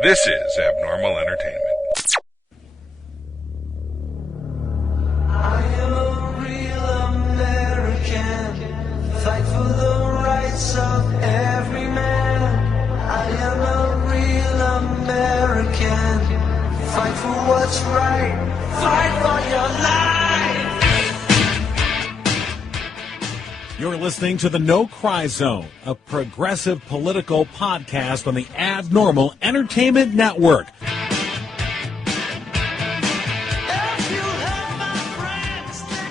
This is Abnormal Entertainment. I am a real American, fight for the rights of every man. I am a real American, fight for what's right, fight for your life. You're listening to the No Cry Zone, a progressive political podcast on the Abnormal Entertainment Network.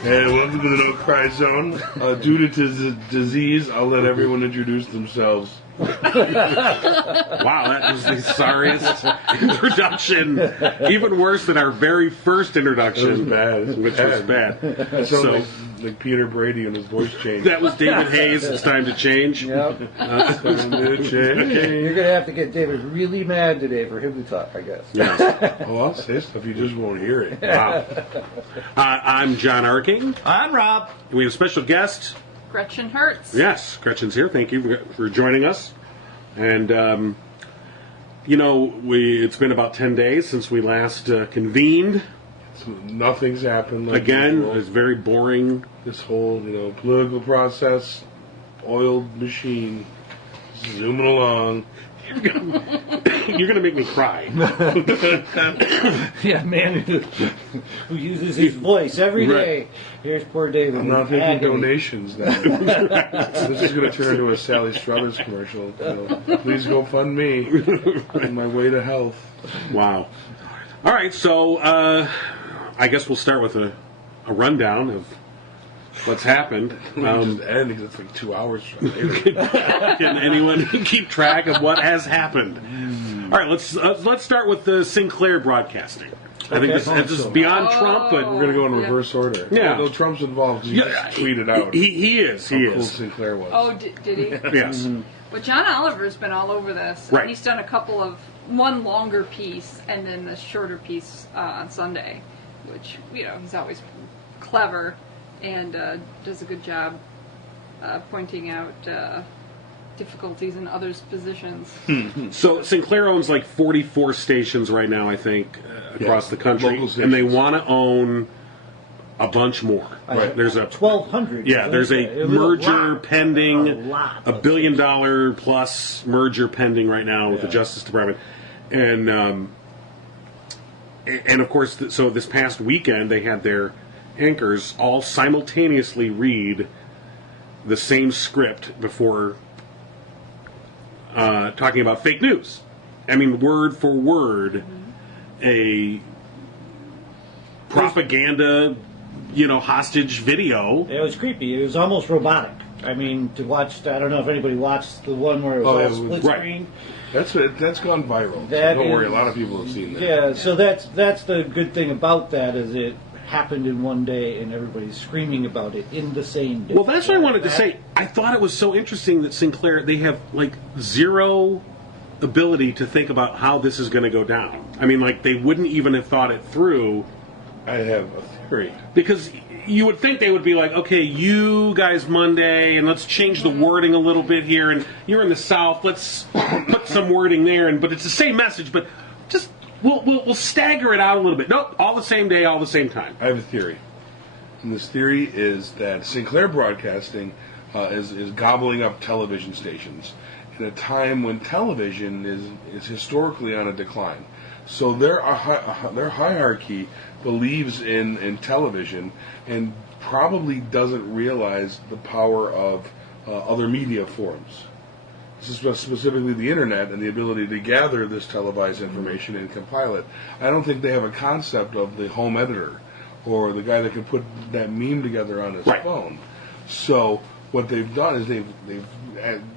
Hey, welcome to the No Cry Zone. Due to disease, I'll let everyone introduce themselves. Wow, that was the sorriest introduction. Even worse than our very first introduction. It was bad. Which was bad. It sounded like Peter Brady and his voice changed. That was David Hayes. It's time to change. Yep. Time to change. You're going to have to get David really mad today for him to talk, I guess. Yeah. Oh, I'll say stuff, you just won't hear it. Wow. I'm John Arking. I'm Rob. We have a special guest. Gretchen Hertz. Yes, Gretchen's here. Thank you for joining us. And, it's been about 10 days since we last convened. So nothing's happened. Again, it's very boring. This whole, political process, oiled machine, zooming along. You're gonna make me cry. Yeah, man who uses his voice every day. Right. Here's poor David. I'm not taking donations now. This is going to turn into a Sally Struthers commercial. Please go fund me on my way to health. Wow. All right, so I guess we'll start with a rundown of what's happened. We can just end because it's like 2 hours from later. Can anyone keep track of what has happened? All right, let's start with the Sinclair broadcasting. I think this is beyond Trump, but We're going to go in reverse order. Yeah. Although Trump's involved because he just tweeted out he is. how cool Sinclair was. Oh, did he? Yes. Well, John Oliver's been all over this. Right. He's done one longer piece and then the shorter piece on Sunday, which, he's always clever and does a good job pointing out difficulties in others' positions. So Sinclair owns like 44 stations right now, I think, across the country, local and they stations. want to own a bunch more. Right. There's a 1,200. Yeah, there's a merger pending, a $1 billion plus merger pending right now with the Justice Department, and of course, so this past weekend they had their anchors all simultaneously read the same script before talking about fake news. I mean, word for word, a propaganda, hostage video. It was creepy. It was almost robotic. I mean, to watch, I don't know if anybody watched the one where it was all split right. screen. That's gone viral. That Don't worry, is- a lot of people have seen that. Yeah, so that's the good thing about that is it happened in one day and everybody's screaming about it in the same day. Well, that's what I wanted to say. I thought it was so interesting that Sinclair, they have like zero ability to think about how this is going to go down. I mean, like they wouldn't even have thought it through. I have a theory. Because you would think they would be like, okay, you guys Monday, and let's change the wording a little bit here, and you're in the South, let's put some wording there, but it's the same message, but just we'll stagger it out a little bit. Nope, all the same day, all the same time. I have a theory. And this theory is that Sinclair Broadcasting is gobbling up television stations in a time when television is historically on a decline. So their hierarchy believes in television and probably doesn't realize the power of other media forms. This is specifically the internet and the ability to gather this televised information and compile it. I don't think they have a concept of the home editor or the guy that can put that meme together on his phone. So what they've done is they've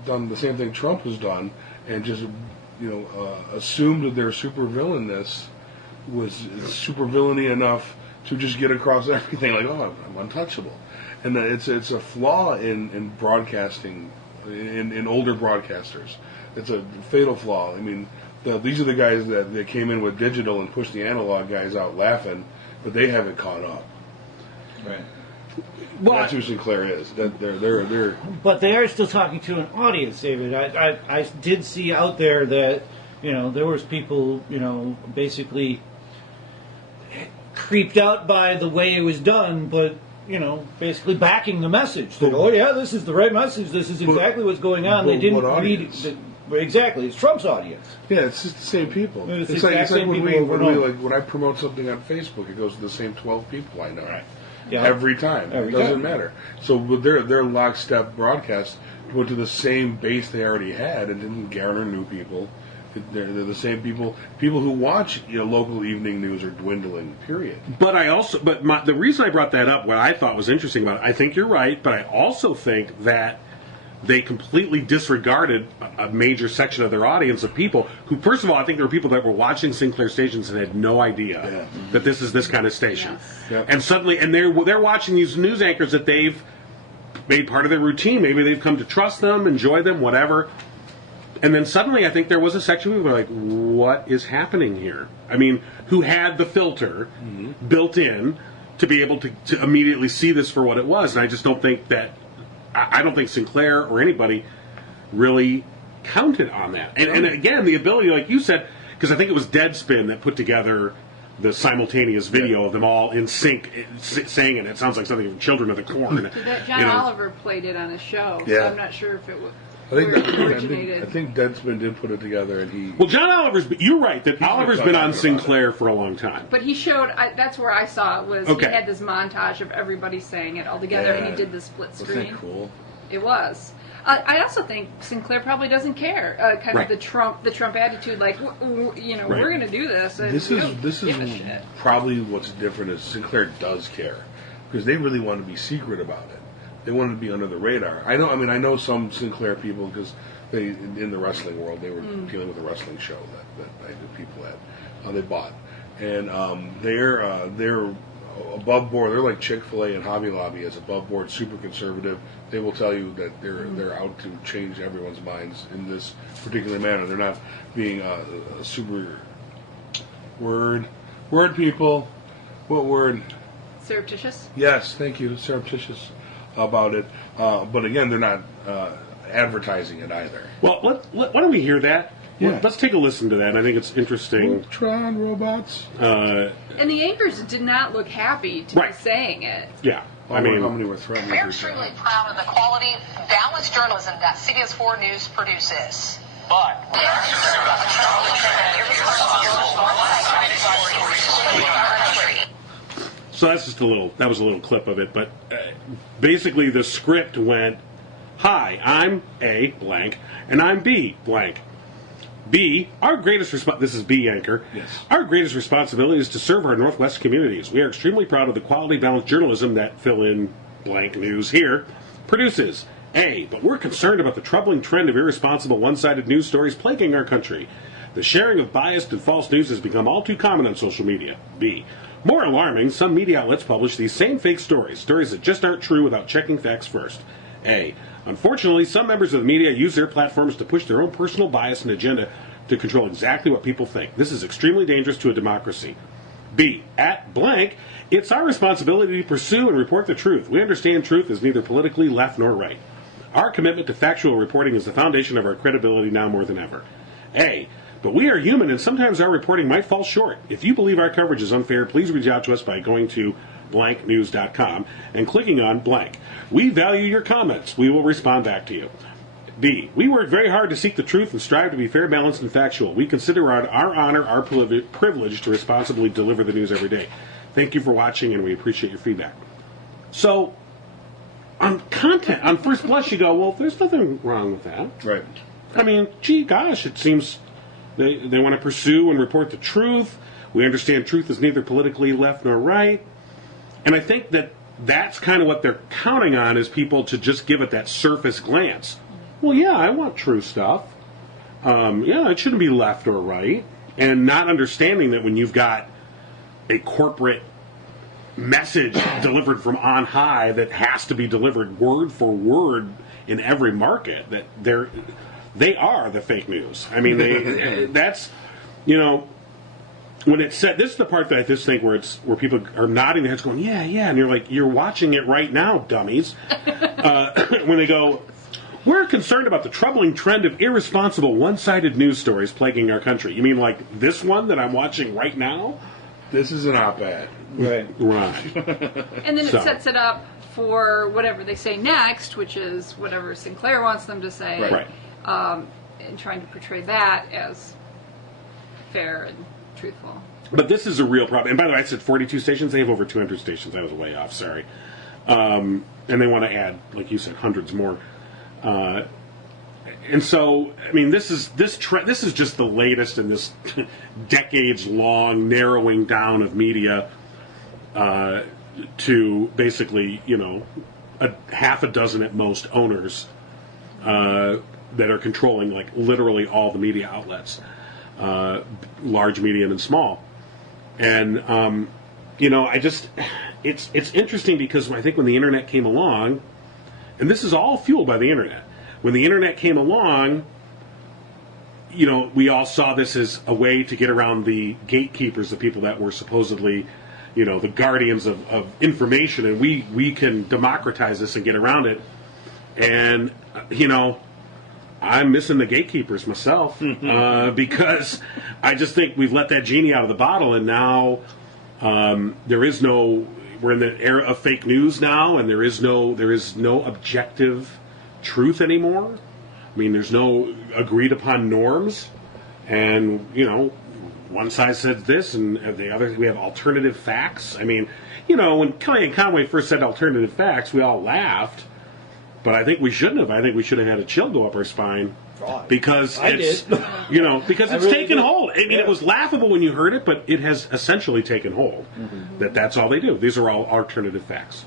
done the same thing Trump has done and just assumed that their supervillainness was supervillainy enough to just get across everything like, oh, I'm untouchable. And it's a flaw in broadcasting, in older broadcasters. It's a fatal flaw. I mean, these are the guys that came in with digital and pushed the analog guys out laughing, but they haven't caught up. Right. Well, That's who Sinclair is. That they're. But they are still talking to an audience, David. I did see out there that There was people, basically creeped out by the way it was done, but basically backing the message. That, oh yeah, this is the right message. This is exactly what's going on. They didn't read exactly. It's Trump's audience. Yeah, it's just the same people. It's like when I promote something on Facebook, it goes to the same 12 people I know. Right. Yeah. Every time. It doesn't matter. So with their lockstep broadcast went to the same base they already had and didn't garner new people. They're the same people. People who watch local evening news are dwindling. Period. But the reason I brought that up, what I thought was interesting about it, I think you're right, but I also think that they completely disregarded a major section of their audience of people who, first of all, I think there were people that were watching Sinclair stations and had no idea that this is this kind of station. Yes. Yep. And suddenly, they're watching these news anchors that they've made part of their routine. Maybe they've come to trust them, enjoy them, whatever. And then suddenly, I think there was a section where we were like, what is happening here? I mean, who had the filter built in to be able to immediately see this for what it was. And I just don't think that, I don't think Sinclair or anybody really counted on that. And again, the ability, like you said, because I think it was Deadspin that put together the simultaneous video of them all in sync saying it. It sounds like something from Children of the Corn. John Oliver played it on a show, so I'm not sure if it was. I think Deadspin did put it together, and he. Well, John Oliver's. You're right that Oliver's been on Sinclair for a long time. But he showed. That's where I saw it was. He had this montage of everybody saying it all together, and he did the split screen. Wasn't that cool? It was. I also think Sinclair probably doesn't care. Kind of the Trump attitude, like we're going to do this. And this is probably what's different is Sinclair does care because they really want to be secret about it. They wanted to be under the radar. I know some Sinclair people because they, in the wrestling world, they were dealing with a wrestling show that I knew people had. They bought, and they're above board. They're like Chick-fil-A and Hobby Lobby as above board, super conservative. They will tell you that they're out to change everyone's minds in this particular manner. They're not being a super word people. What word? Surreptitious. Yes, thank you. Surreptitious about it, but again, they're not advertising it either. Well, why don't we hear that? Yeah. Let's take a listen to that. I think it's interesting. Voltron robots. And the anchors did not look happy to be saying it. Yeah. How many were threatening? We're extremely proud of the quality, balanced journalism that CBS 4 News produces. But so that's just that was a little clip of it, but basically the script went, hi, I'm A blank, and I'm B blank. B, our greatest this is B anchor. Yes. Our greatest responsibility is to serve our Northwest communities. We are extremely proud of the quality, balanced journalism that fill in blank news here produces. A, but we're concerned about the troubling trend of irresponsible, one-sided news stories plaguing our country. The sharing of biased and false news has become all too common on social media. B, more alarming, some media outlets publish these same fake stories that just aren't true without checking facts first. A, unfortunately, some members of the media use their platforms to push their own personal bias and agenda to control exactly what people think. This is extremely dangerous to a democracy. B, at blank, it's our responsibility to pursue and report the truth. We understand truth is neither politically left nor right. Our commitment to factual reporting is the foundation of our credibility now more than ever. A, but we are human and sometimes our reporting might fall short. If you believe our coverage is unfair, please reach out to us by going to blanknews.com and clicking on blank. We value your comments. We will respond back to you. B, we work very hard to seek the truth and strive to be fair, balanced, and factual. We consider our honor, our privilege to responsibly deliver the news every day. Thank you for watching, and we appreciate your feedback. So, on content, on first blush, you go, well, there's nothing wrong with that. Right. I mean, gee, gosh, it seems they want to pursue and report the truth. We understand truth is neither politically left nor right. And I think that's kind of what they're counting on is people to just give it that surface glance. Well, yeah, I want true stuff. Yeah, it shouldn't be left or right. And not understanding that when you've got a corporate message delivered from on high that has to be delivered word for word in every market, that they are the fake news. I mean, that's, when it's said, this is the part that I just think where people are nodding their heads going, yeah, and you're like, you're watching it right now, dummies. When they go, We're concerned about the troubling trend of irresponsible, one-sided news stories plaguing our country. You mean like this one that I'm watching right now? This is an op-ed. Right. Right. And then it sets it up for whatever they say next, which is whatever Sinclair wants them to say. Right. And trying to portray that as fair and truthful. But this is a real problem. And by the way, I said 42 stations. They have over 200 stations. I was way off. Sorry. And they want to add, like you said, hundreds more. And so, I mean, this is just the latest in this decades-long narrowing down of media to basically, half a dozen at most owners that are controlling, like, literally all the media outlets, large, medium, and small. And it's interesting because I think when the internet came along, and this is all fueled by the internet. When the internet came along, we all saw this as a way to get around the gatekeepers, the people that were supposedly, the guardians of information, and we can democratize this and get around it. And, I'm missing the gatekeepers myself because I just think we've let that genie out of the bottle, and now we're in the era of fake news now, and there is no objective truth anymore. I mean, there's no agreed upon norms, and one side says this, and the other we have alternative facts. I mean, when Kellyanne Conway first said alternative facts, we all laughed. But I think we shouldn't have. I think we should have had a chill go up our spine because it's really taken did. hold. I mean, it was laughable when you heard it, but it has essentially taken hold. Mm-hmm. That's all they do. These are all alternative facts.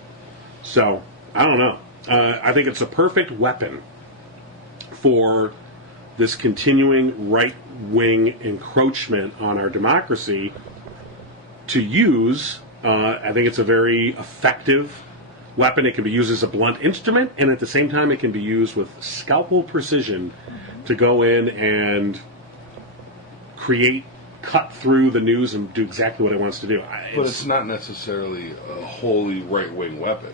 So I don't know. I think it's a perfect weapon for this continuing right-wing encroachment on our democracy to use. I think it's a very effective weapon. It can be used as a blunt instrument, and at the same time it can be used with scalpel precision to go in and cut through the news and do exactly what it wants to do. But it's not necessarily a wholly right-wing weapon.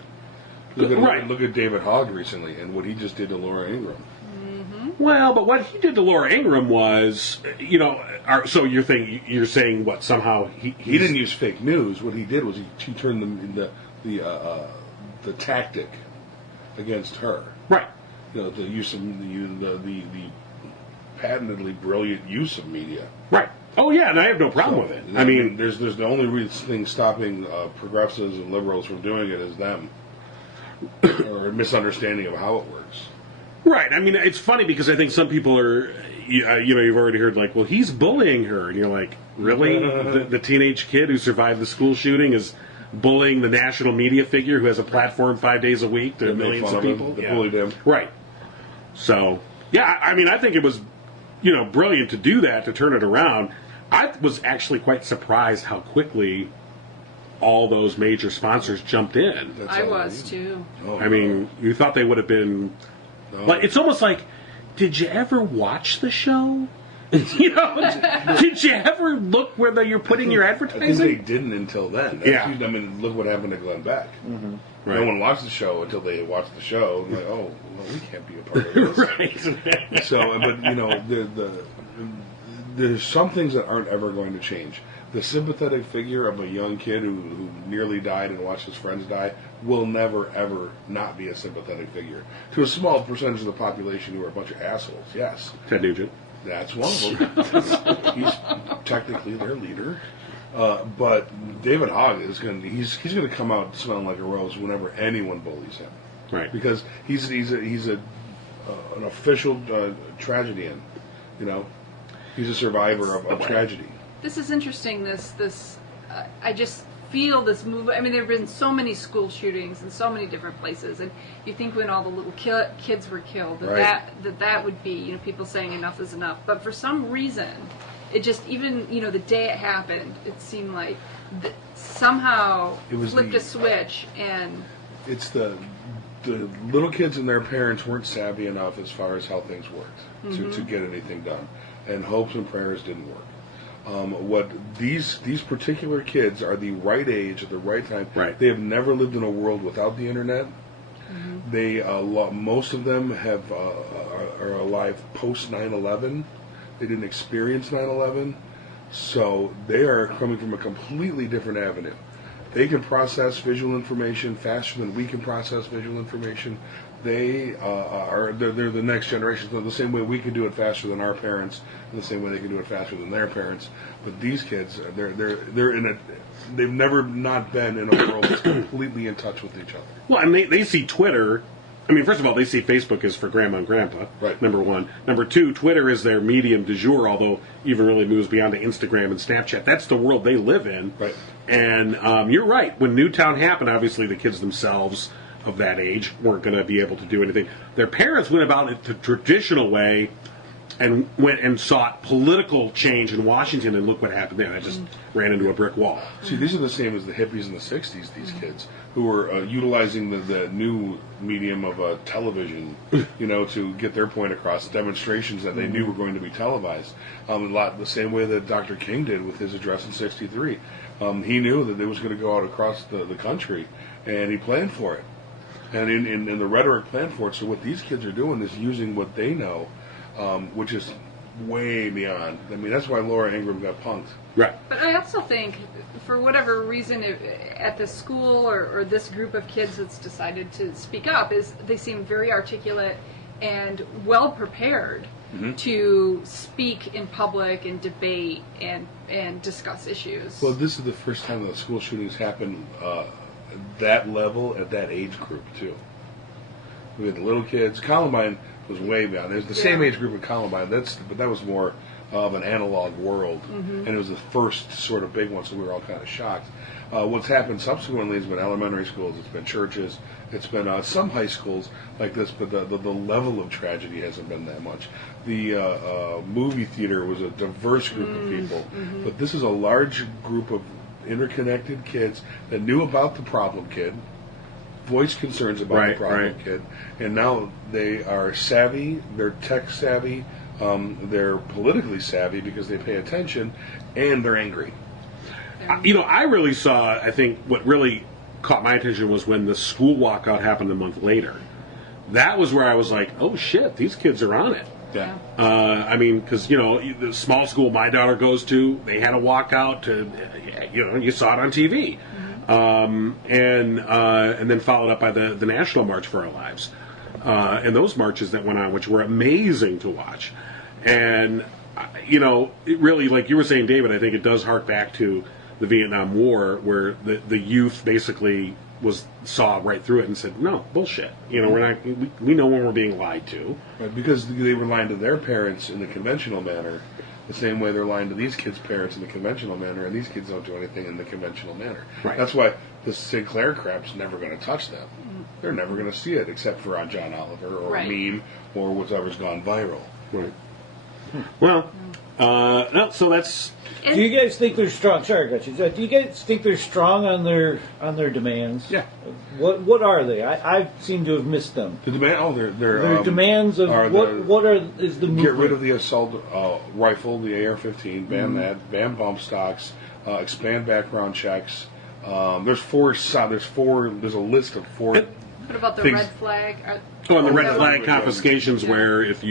Look at David Hogg recently and what he just did to Laura Ingraham. Mm-hmm. Well, but what he did to Laura Ingraham was, so you're saying what, somehow he didn't use fake news. What he did was he turned them into the tactic against her. Right. The use of the patently brilliant use of media. Right. Oh yeah, and I have no problem with it. I mean, there's the only thing stopping progressives and liberals from doing it is them, or a misunderstanding of how it works. Right. I mean, it's funny because I think some people are, you've already heard like, well, he's bullying her, and you're like, really? The teenage kid who survived the school shooting is bullying the national media figure who has a platform 5 days a week to millions of people. They bullied him. Right. So, yeah, I mean, I think it was, brilliant to do that, to turn it around. I was actually quite surprised how quickly all those major sponsors jumped in. I was, too. I mean, you thought they would have been... No. Like, it's almost like, did you ever watch the show? Did you ever look where you're putting your advertising? I think they didn't until then. Yeah. I mean, look what happened to Glenn Beck. Mm-hmm. Right. No one watched the show until they watched the show. And like, oh, well, we can't be a part of this. Right. So, but there's some things that aren't ever going to change. The sympathetic figure of a young kid who nearly died and watched his friends die will never, ever not be a sympathetic figure. To a small percentage of the population who are a bunch of assholes, yes. Ted Nugent. That's one of them. He's technically their leader. But David Hogg is he's going to come out smelling like a rose whenever anyone bullies him. Right. Because he's an official tragedian. He's a survivor of tragedy. This is interesting. I just feel this movement. I mean, there have been so many school shootings in so many different places, and you think when all the little kids were killed, that would be, people saying enough is enough. But for some reason, it just, even, the day it happened, it seemed like somehow flipped a switch, and... It's the little kids and their parents weren't savvy enough as far as how things worked to get anything done, and hopes and prayers didn't work. What these particular kids are the right age at the right time. Right. They have never lived in a world without the internet. They most of them are alive post 9/11. They didn't experience 9/11, so they are coming from a completely different avenue. They can process visual information faster than we can process visual information. They're the next generation. They're the same way we can do it faster than our parents, and the same way they can do it faster than their parents. But these kids, they've never not been in a world that's completely in touch with each other. Well, and they see Twitter. I mean, first of all, they see Facebook is for grandma and grandpa, right. Number one. Number two, Twitter is their medium du jour, although even really moves beyond to Instagram and Snapchat. That's the world they live in. Right. And you're right. When Newtown happened, obviously the kids themselves of that age weren't going to be able to do anything. Their parents went about it the traditional way and went and sought political change in Washington, and look what happened there. They just ran into a brick wall. See, these are the same as the hippies in the 60s, these kids, who were utilizing the new medium of television, to get their point across, demonstrations that they knew were going to be televised. A lot the same way that Dr. King did with his address in 63. He knew that it was going to go out across the country, and he planned for it. And in the rhetoric planned for it. So what these kids are doing is using what they know, which is way beyond. I mean, that's why Laura Ingraham got punked. Right. But I also think, for whatever reason, at this school or this group of kids that's decided to speak up, is they seem very articulate and well prepared to speak in public and debate and discuss issues. Well, this is the first time that school shootings happen that level at that age group too. We had the little kids. Columbine was way beyond. There's the same age group of Columbine. But that was more of an analog world, and it was the first sort of big one. So we were all kind of shocked. What's happened subsequently has been elementary schools. It's been churches. It's been some high schools like this. But the level of tragedy hasn't been that much. The movie theater was a diverse group of people, but this is a large group of interconnected kids that knew about the problem kid, voiced concerns about the problem kid, and now they are savvy, they're tech savvy, they're politically savvy because they pay attention, and they're angry. I really saw, I think what really caught my attention was when the school walkout happened a month later. That was where I was like, oh shit, these kids are on it. Yeah. I mean, because, the small school my daughter goes to, they had a walkout to, you saw it on TV. And then followed up by the National March for Our Lives. And those marches that went on, which were amazing to watch. And, it really, like you were saying, David, I think it does hark back to the Vietnam War, where the youth basically saw right through it and said, no, bullshit. We know when we're being lied to. Right, because they were lying to their parents in the conventional manner, the same way they're lying to these kids' parents in the conventional manner, and these kids don't do anything in the conventional manner. Right. That's why the Sinclair crap's never going to touch them. They're never going to see it, except for on John Oliver or a meme or whatever's gone viral. Right. Well, no, so that's... Do you guys think they're strong? Sorry, Gretchen. Do you guys think they're strong on their demands? Yeah. What are they? I seem to have missed them. The demand? Oh, their demands of is the movement? Get rid of the assault rifle, the AR-15, ban that, ban bump stocks, expand background checks. There's a list of four. What about the red flag? And the red flag confiscations, where if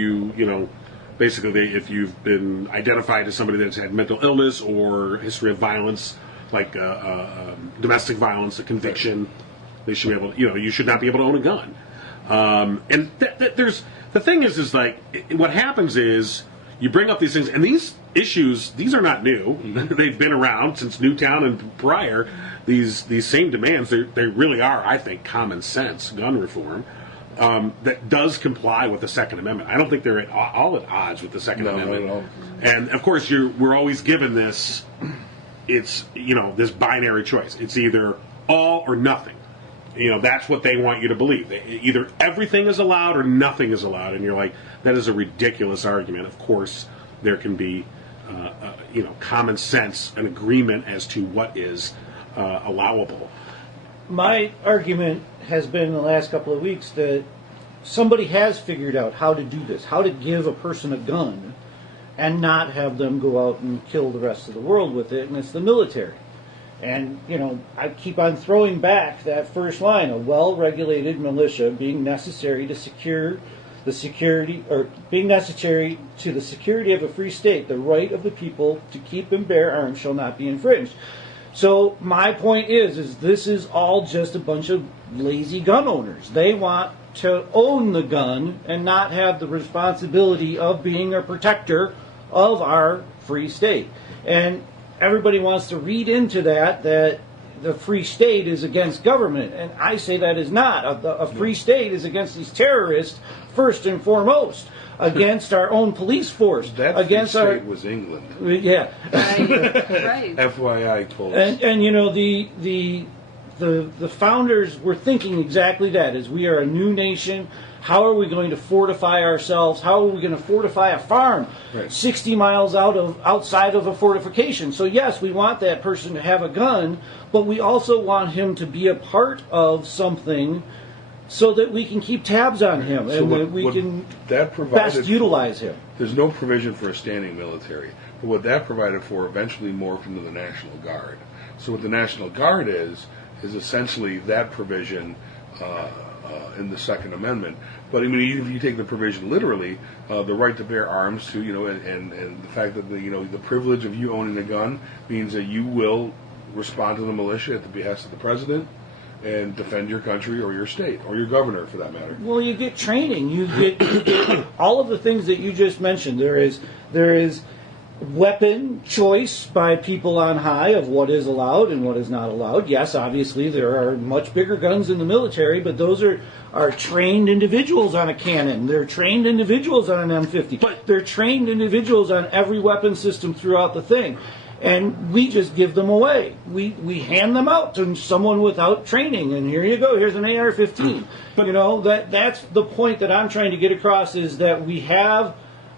basically, if you've been identified as somebody that's had mental illness or history of violence, like domestic violence, a conviction, they should be able to, you should not be able to own a gun. And there's the thing is like what happens is you bring up these things, and these issues, these are not new. They've been around since Newtown and prior. These same demands, they really are, I think, common sense gun reform. That does comply with the Second Amendment. I don't think they're all at odds with the Second Amendment. Not at all. And of course, we're always given this. It's this binary choice. It's either all or nothing. That's what they want you to believe. Either everything is allowed or nothing is allowed. And you're like, that is a ridiculous argument. Of course, there can be common sense, an agreement as to what is allowable. My argument has been in the last couple of weeks that somebody has figured out how to do this, how to give a person a gun and not have them go out and kill the rest of the world with it, and it's the military. And, I keep on throwing back that first line, a well-regulated militia being necessary to secure the security, or being necessary to the security of a free state, the right of the people to keep and bear arms shall not be infringed. So my point is this is all just a bunch of lazy gun owners. They want to own the gun and not have the responsibility of being a protector of our free state. And everybody wants to read into that the free state is against government, and I say that is not. A free state is against these terrorists first and foremost, against our own police force. That against free state was England. Yeah. Right. FYI, folks. And the founders were thinking exactly that. As we are a new nation, how are we going to fortify ourselves? How are we going to fortify a farm 60 miles outside of a fortification? So yes, we want that person to have a gun, but we also want him to be a part of something so that we can keep tabs on him and that we can best utilize him. There's no provision for a standing military, but what that provided for eventually morphed into the National Guard. So what the National Guard is essentially that provision in the Second Amendment. But I mean, even if you take the provision literally, the right to bear arms, to and the fact that the privilege of you owning a gun means that you will respond to the militia at the behest of the president and defend your country or your state or your governor, for that matter. Well, you get training. You get all of the things that you just mentioned. There is weapon choice by people on high of what is allowed and what is not allowed. Yes, obviously there are much bigger guns in the military, but those are trained individuals on a cannon. They're trained individuals on an M50. But they're trained individuals on every weapon system throughout the thing. And we just give them away. We hand them out to someone without training, and here you go. Here's an AR-15. But that's the point that I'm trying to get across, is that we have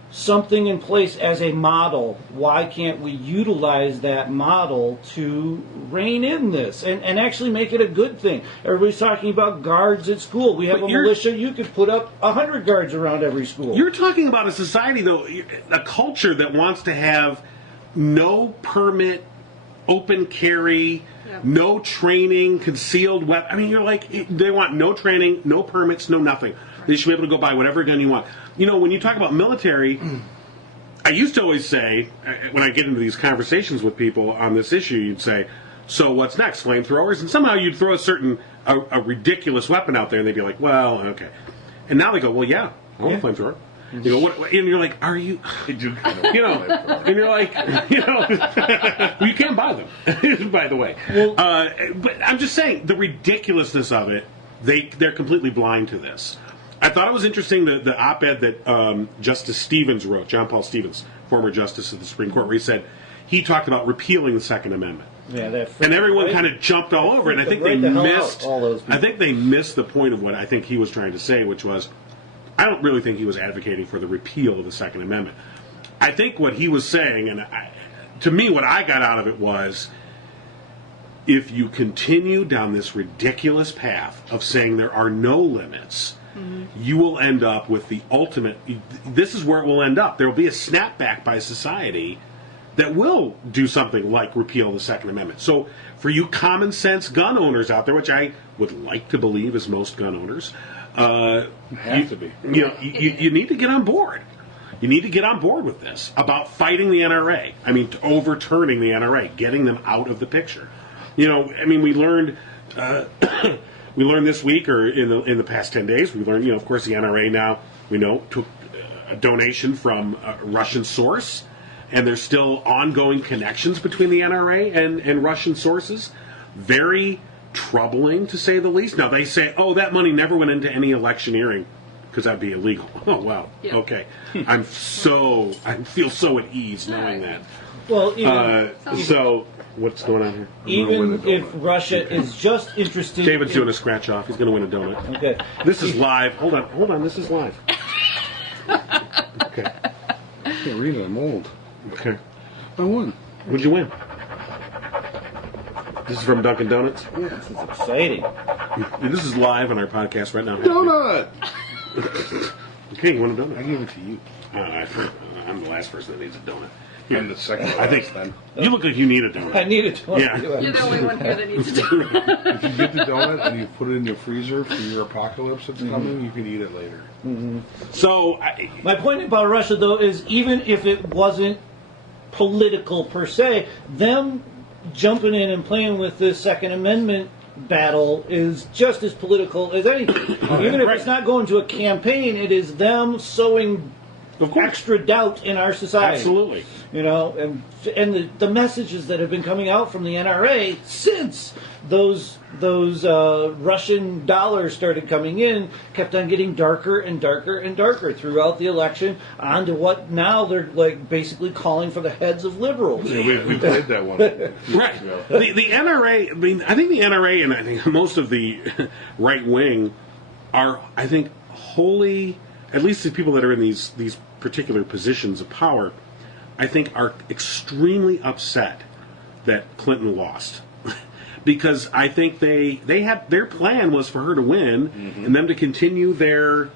something in place as a model. Why can't we utilize that model to rein in this and actually make it a good thing? Everybody's talking about guards at school. We have a militia. You could put up 100 guards around every school. You're talking about a society, though, a culture that wants to have no permit, open carry, no training, concealed weapon. I mean, you're like, they want no training, no permits, no nothing. They should be able to go buy whatever gun you want. When you talk about military, I used to always say, when I get into these conversations with people on this issue, you'd say, so what's next, flamethrowers? And somehow you'd throw a ridiculous weapon out there, and they'd be like, well, okay. And now they go, well, yeah, I want a flamethrower. You go, what? And you're like, are you? They do kind of And you're like, well, you can't buy them, by the way. Well, but I'm just saying, the ridiculousness of it, they're completely blind to this. I thought it was interesting the op-ed that Justice Stevens wrote, John Paul Stevens, former Justice of the Supreme Court, where he talked about repealing the Second Amendment. Yeah, and everyone kind of jumped all over it. And I think they missed. I think they missed the point of what I think he was trying to say, which was, I don't really think he was advocating for the repeal of the Second Amendment. I think what he was saying, and to me, what I got out of it was, if you continue down this ridiculous path of saying there are no limits, you will end up with the ultimate. This is where it will end up. There will be a snapback by society that will do something like repeal the Second Amendment. So for you common sense gun owners out there, which I would like to believe is most gun owners, you need to get on board. You need to get on board with this about fighting the NRA. I mean, overturning the NRA, getting them out of the picture. We learned. We learned this week, or in the past 10 days, we learned, of course, the NRA now, took a donation from a Russian source, and there's still ongoing connections between the NRA and Russian sources. Very troubling, to say the least. Now, they say, that money never went into any electioneering, because that'd be illegal. Oh, wow. Yeah. Okay. I feel so at ease knowing that. Well, so what's going on here? Even if Russia is just interested, David's doing a scratch off. He's going to win a donut. Okay. This is live. Hold on. This is live. Okay. I can't read it. I'm old. Okay. I won. What'd you win? This is from Dunkin' Donuts? Yeah. This is exciting. This is live on our podcast right now. Donut! Okay, you want a donut? I gave it to you. I'm the last person that needs a donut. I'm the second to I think last then. you look like you need a donut. I need a donut. Yeah. You're the only one here that needs to do it. If you get the donut and you put it in your freezer for your apocalypse that's coming, you can eat it later. So, My point about Russia, though, is even if it wasn't political per se, them jumping in and playing with this Second Amendment battle is just as political as anything. Even if it's not going to a campaign, it is them sowing of course, extra doubt in our society. absolutely. You know, and the messages that have been coming out from the NRA since those Russian dollars started coming in kept on getting darker and darker and darker throughout the election, on to what now they're like basically calling for the heads of liberals. Yeah, we played that one. Right. The NRA, I mean, I think the NRA and I think most of the right wing are, I think, wholly, at least the people that are in these particular positions of power, I think are extremely upset that Clinton lost. Because I think they had their plan was for her to win and them to continue their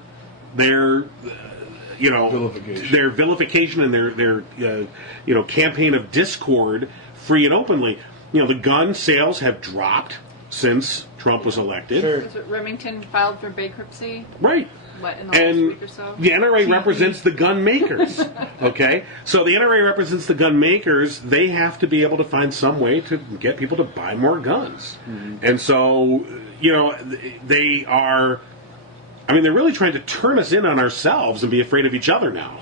vilification and their campaign of discord free and openly. You know, the gun sales have dropped since Trump was elected. Sure. Is it Remington filed for bankruptcy? Right. What, in the last week or so? The NRA represents the gun makers. Okay? So the NRA represents the gun makers. They have to be able to find some way to get people to buy more guns. And so, you know, they are, I mean, they're really trying to turn us in on ourselves and be afraid of each other now.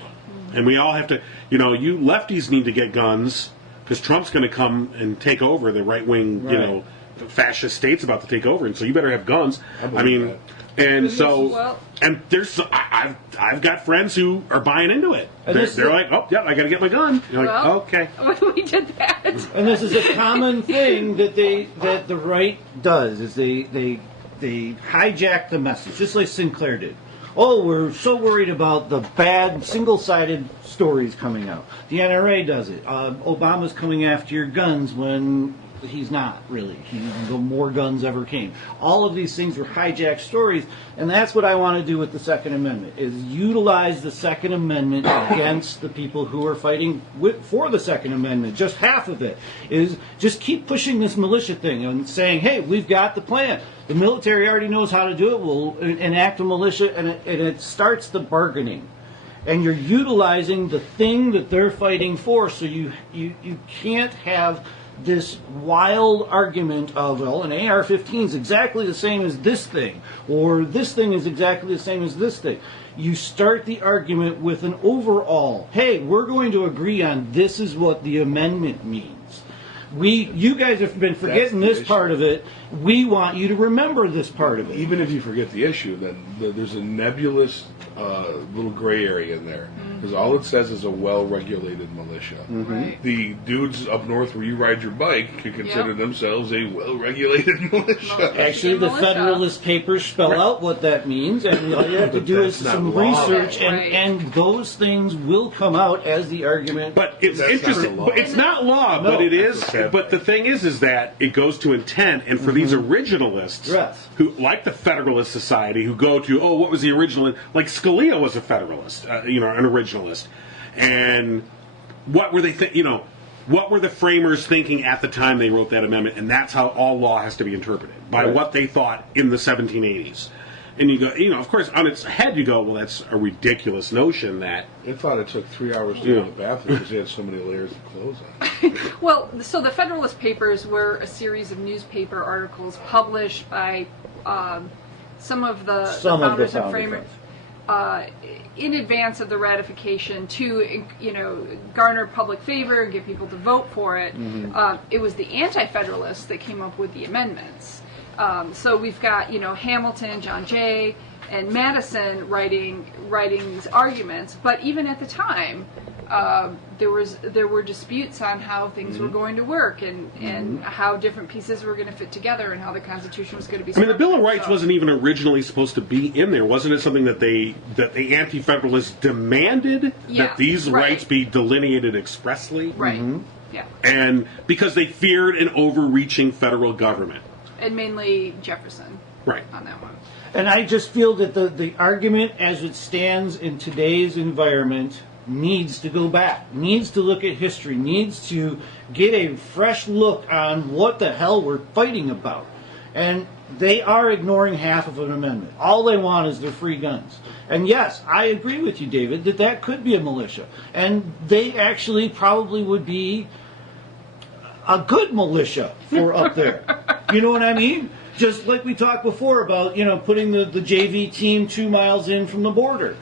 And we all have to, you know, you lefties need to get guns because Trump's going to come and take over the right-wing, you know, fascist state's about to take over. And so you better have guns. I mean... that. And But so, well- and there's, I've got friends who are buying into it. And They're like, oh, yeah, I got to get my gun. You're like, Well- okay. We did that. And this is a common thing that the right does, is they hijack the message, just like Sinclair did. Oh, we're so worried about the bad single-sided stories coming out. The NRA does it. Obama's coming after your guns when he's not really. The more guns ever came. All of these things were hijacked stories, and that's what I want to do with the Second Amendment, is utilize the Second Amendment against the people who are fighting for the Second Amendment. Just half of it is just keep pushing this militia thing and saying, hey, we've got the plan. The military already knows how to do it. We'll enact a militia, and it starts the bargaining. And you're utilizing the thing that they're fighting for, so you can't have this wild argument of, well, an AR-15 is exactly the same as this thing, or this thing is exactly the same as this thing. You start the argument with an overall, hey, we're going to agree on this is what the amendment means. You guys have been forgetting this part of it. We want you to remember this part of it. Even if you forget the issue, then there's a nebulous little gray area in there. Because all it says is a well-regulated militia. Right. The dudes up north where you ride your bike can consider themselves a well-regulated militia. Actually, the Militia. Federalist Papers spell out what that means, and all you have to But do is that's not some law. research, Right. and those things will come out as the argument. But it's That's interesting. not law. But it's not law, No. but it is. That's a sad But the thing is that it goes to intent, and for these originalists, Yes. who like the Federalist Society, who go to, oh, what was the original? Like Scalia was a Federalist, an originalist, and what were they? What were the framers thinking at the time they wrote that amendment? And that's how all law has to be interpreted, by what they thought in the 1780s. And you go, of course, on its head, you go, well, that's a ridiculous notion that. I thought it took 3 hours to go to the bathroom because they had so many layers of clothes on. Well, so the Federalist Papers were a series of newspaper articles published by some of the founders and framers in advance of the ratification to, garner public favor and get people to vote for it. It was the Anti-Federalists that came up with the amendments. So we've got, Hamilton, John Jay, and Madison writing these arguments. But even at the time, there were disputes on how things were going to work and how different pieces were going to fit together and how the Constitution was going to be. I mean, the Bill of structured. Rights So- wasn't even originally supposed to be in there. Wasn't it something that the Anti-Federalists demanded Yeah, that these right. rights be delineated expressly? Right. Yeah. And because they feared an overreaching federal government. And mainly Jefferson. Right. On that one. And I just feel that the argument as it stands in today's environment needs to go back, needs to look at history, needs to get a fresh look on what the hell we're fighting about. And they are ignoring half of an amendment. All they want is their free guns. And yes, I agree with you, David, that could be a militia. And they actually probably would be a good militia for up there. You know what I mean? Just like we talked before about, putting the JV team 2 miles in from the border.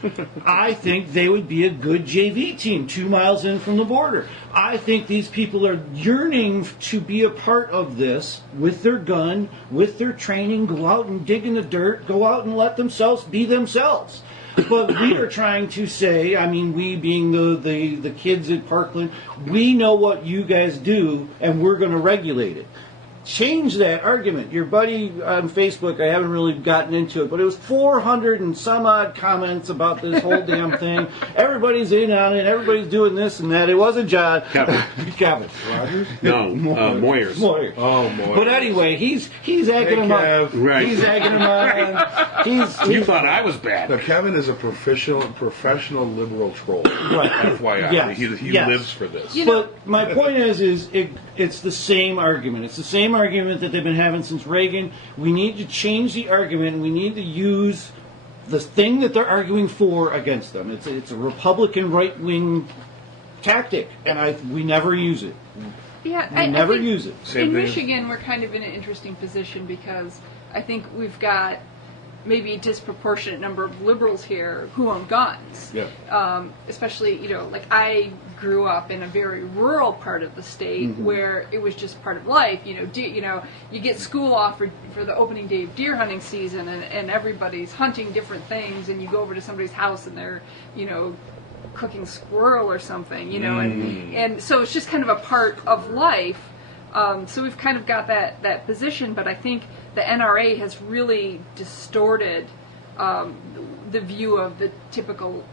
I think they would be a good JV team 2 miles in from the border. I think these people are yearning to be a part of this with their gun, with their training, go out and dig in the dirt, go out and let themselves be themselves. But we are trying to say, we being the kids at Parkland, we know what you guys do and we're going to regulate it. Change that argument. Your buddy on Facebook, I haven't really gotten into it, but it was 400 and some odd comments about this whole damn thing. Everybody's in on it. Everybody's doing this and that. It wasn't John. Kevin. Rogers? No, Moyers. Moyers. Oh, Moyers. But anyway, he's egging him on. Right. He's egging him on. You thought I was bad. Now, Kevin is a professional liberal troll. Right. FYI. Yes. He Yes. lives for this. But my point is it's the same argument. It's the same argument that they've been having since Reagan. We need to change the argument. We need to use the thing that they're arguing for against them. It's a Republican right-wing tactic, and we never use it. Yeah, We never use it. In Michigan, we're kind of in an interesting position because I think we've got maybe a disproportionate number of liberals here who own guns. Yeah. Especially, like I grew up in a very rural part of the state where it was just part of life. You get school off for the opening day of deer hunting season, and everybody's hunting different things, and you go over to somebody's house and they're, cooking squirrel or something, and so it's just kind of a part of life. So we've kind of got that position, but I think the NRA has really distorted the view of the typical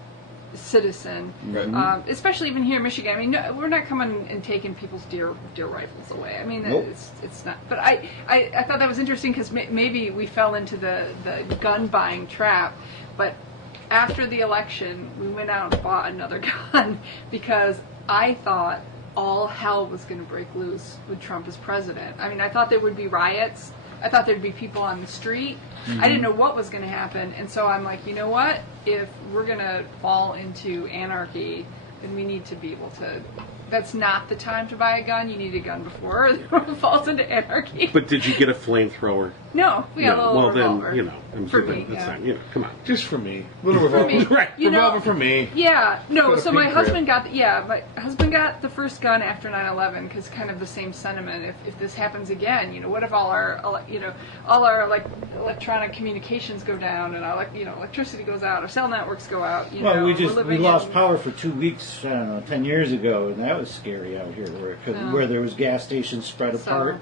citizen, Right. especially even here in Michigan. No, we're not coming and taking people's deer rifles away. Nope. It's not. But I thought that was interesting because maybe we fell into the gun buying trap, but after the election, we went out and bought another gun because I thought all hell was going to break loose with Trump as president. I thought there would be riots. I thought there'd be people on the street. I didn't know what was going to happen. And so I'm like, you know what? If we're going to fall into anarchy, then we need to be able to... That's not the time to buy a gun. You need a gun before it falls into anarchy. But did you get a flamethrower? No, we got a little revolver. Then, for me, that's yeah. not, come on. Just for me. Little revolver. Right. Revolver for me. Yeah, no. Got a So my pink husband grip. my husband got the first gun after 9/11 because kind of the same sentiment. If this happens again, what if all our electronic communications go down and our electricity goes out, our cell networks go out. Well, we lost power for 2 weeks. I don't know, 10 years ago, and that was scary out here, where there was gas stations spread apart.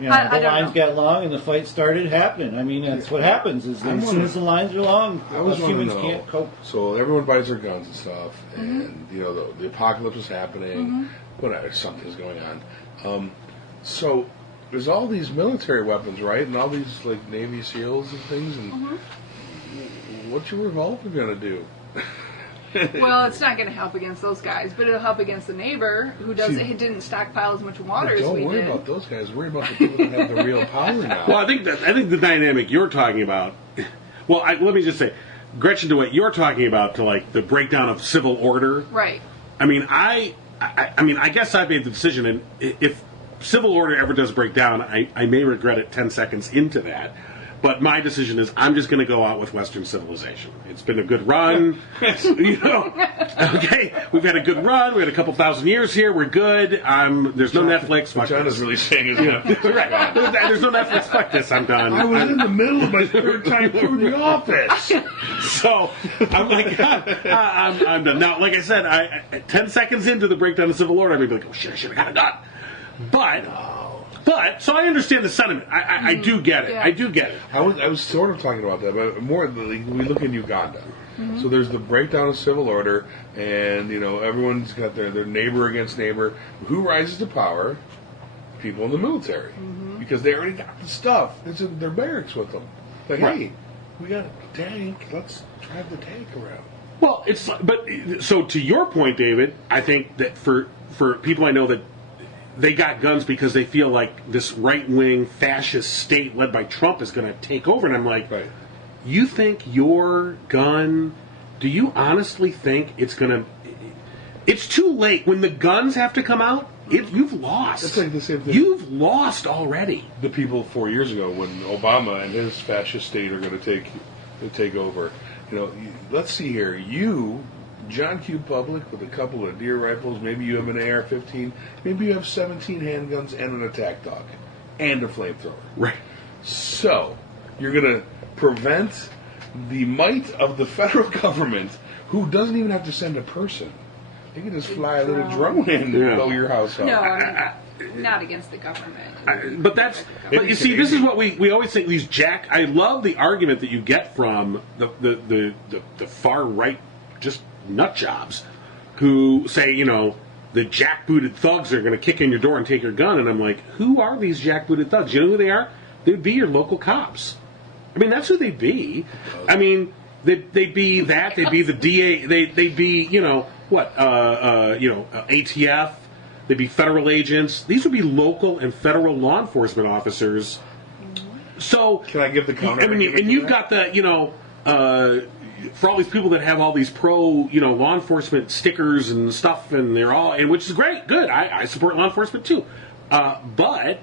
The lines got long and the fight started happening. That's what happens. As soon as the lines are long, us humans can't cope. So everyone buys their guns and stuff, and the apocalypse is happening. Whatever, something's going on. So there's all these military weapons, right? And all these Navy SEALs and things. And what's your revolver gonna do? Well, it's not going to help against those guys, but it'll help against the neighbor who didn't stockpile as much water as we did. Don't worry about those guys. Worry about the people that have the real power now. Well, I think the dynamic you're talking about. Well, let me just say, Gretchen, to what you're talking about, to the breakdown of civil order. Right. I guess I made the decision, and if civil order ever does break down, I may regret it 10 seconds into that. But my decision is I'm just going to go out with Western civilization. It's been a good run. Okay, we've had a good run. We had a couple thousand years here. We're good. There's no Netflix. What John is really saying is Netflix. Right. There's no Netflix. Fuck this. I'm done. I was in the middle of my third time through the office. So I'm like, God, I'm done. Now, like I said, 10 seconds into the breakdown of civil order, I may be like, oh shit, I should have got it done. But so I understand the sentiment. I do get it. Yeah. I do get it. I was sort of talking about that, but more we look in Uganda. So there's the breakdown of civil order, and everyone's got their neighbor against neighbor. Who rises to power? People in the military, because they already got the stuff. It's in their barracks with them. Hey, we got a tank. Let's drive the tank around. Well, so to your point, David, I think that for people I know that they got guns because they feel like this right-wing fascist state led by Trump is going to take over, and I'm like, Right. You think your gun? Do you honestly think it's going to? It's too late when the guns have to come out. You've lost. It's like the same thing. You've lost already. The people 4 years ago when Obama and his fascist state are going to take over. Let's see here. You, John Q. Public, with a couple of deer rifles, maybe you have an AR-15, maybe you have 17 handguns and an attack dog, and a flamethrower. Right. So, you're going to prevent the might of the federal government, who doesn't even have to send a person. They can just fly a little drone in and blow your house up. No, I'm not against the government. But you see, this is what we always think. I love the argument that you get from the far right, just nut jobs, who say the jackbooted thugs are going to kick in your door and take your gun, and I'm like, who are these jackbooted thugs? You know who they are? They'd be your local cops. I mean, that's who they'd be. I mean, they'd be that. They'd be the DA. They'd be ATF. They'd be federal agents. These would be local and federal law enforcement officers. So can I give the counter? I mean, and you've got the for all these people that have all these pro law enforcement stickers and stuff, and they're all, and which is great, good. I support law enforcement too, but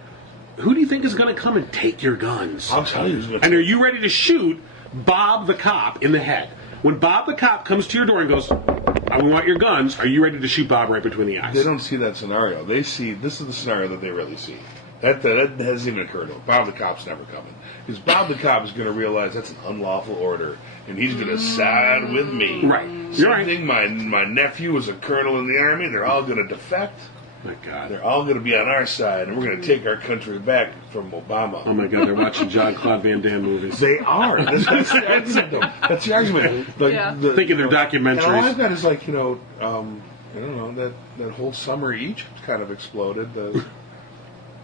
who do you think is going to come and take your guns? I'll tell you. And are you ready to shoot Bob the cop in the head? When Bob the cop comes to your door and goes, "I want your guns," are you ready to shoot Bob right between the eyes? They don't see that scenario. They see, this is the scenario that they really see. That hasn't even occurred to them. Bob the cop's never coming. Because Bob the cop is going to realize that's an unlawful order, and he's going to side with me. Right. You're right. Same thing, my nephew was a colonel in the army. They're all going to defect. My God. They're all going to be on our side, and we're going to take our country back from Obama. Oh, my God. They're watching Jean-Claude Van Damme movies. They are. That's the argument, though. That's the argument. Like, thinking they're documentaries. And all I've got is like, I don't know, that whole summer Egypt kind of exploded. The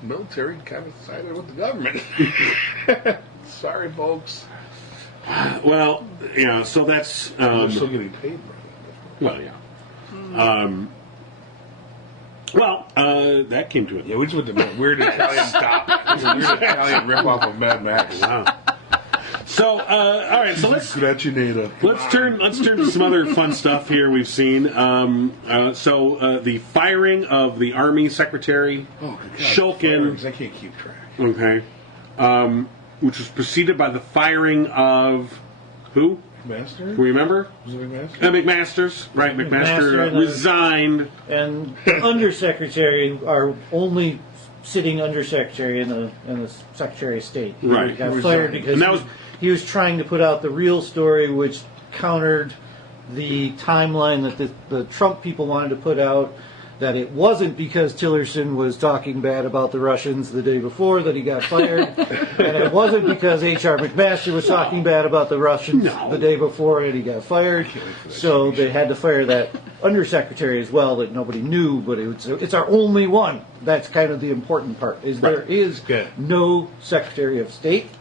military kind of sided with the government. Sorry, folks. Well, so that's... they're still getting paid, right? Well, yeah. That came to it. Yeah, we just went to weird Italian stop. Weird Italian ripoff of Mad Max. Wow. So, all right. So let's turn to some other fun stuff here we've seen. The firing of the Army Secretary Shulkin. I can't keep track. Okay. Which was preceded by the firing of who? McMaster? Remember? Was it McMaster? McMaster's. Right, McMaster resigned. And the undersecretary, our only sitting undersecretary in the Secretary of State, right, got fired because he was trying to put out the real story, which countered the timeline that the Trump people wanted to put out, that it wasn't because Tillerson was talking bad about the Russians the day before that he got fired, and it wasn't because H.R. McMaster was talking bad about the Russians the day before and he got fired. So they had to fire that undersecretary as well that nobody knew, but it's our only one. That's kind of the important part, is there is no Secretary of State.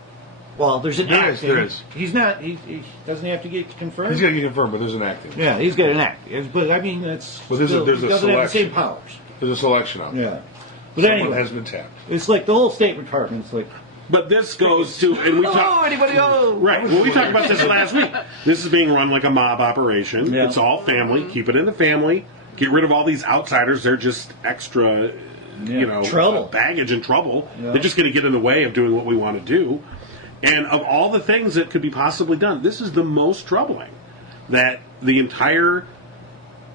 Well, there's an acting. There is. He's not. He doesn't have to get confirmed. He's got to get confirmed, but there's an acting. Yeah, he's got an act. But I mean, that's. Well, there's he doesn't have the same powers. There's a selection out there. Yeah. But Someone anyway, has been tapped. it's like the whole State Department's like. But this goes to, and we talked. Anybody? Oh, right. Well, we talked about this last week. This is being run like a mob operation. Yeah. It's all family. Keep it in the family. Get rid of all these outsiders. They're just extra, trouble, baggage and trouble. Yeah. They're just going to get in the way of doing what we want to do. And of all the things that could be possibly done, this is the most troubling. That the entire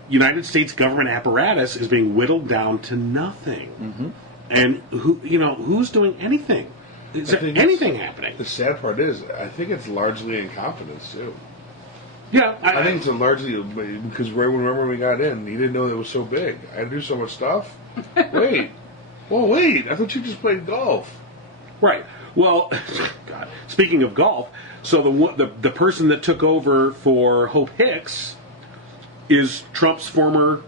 United States government apparatus is being whittled down to nothing. Mm-hmm. And who's doing anything? Is there anything happening? The sad part is, I think it's largely incompetence too. Yeah, I think it's largely because remember when we got in, he didn't know it was so big. I had to do so much stuff. Wait, I thought you just played golf. Right. Well, God. Speaking of golf, so the person that took over for Hope Hicks is Trump's former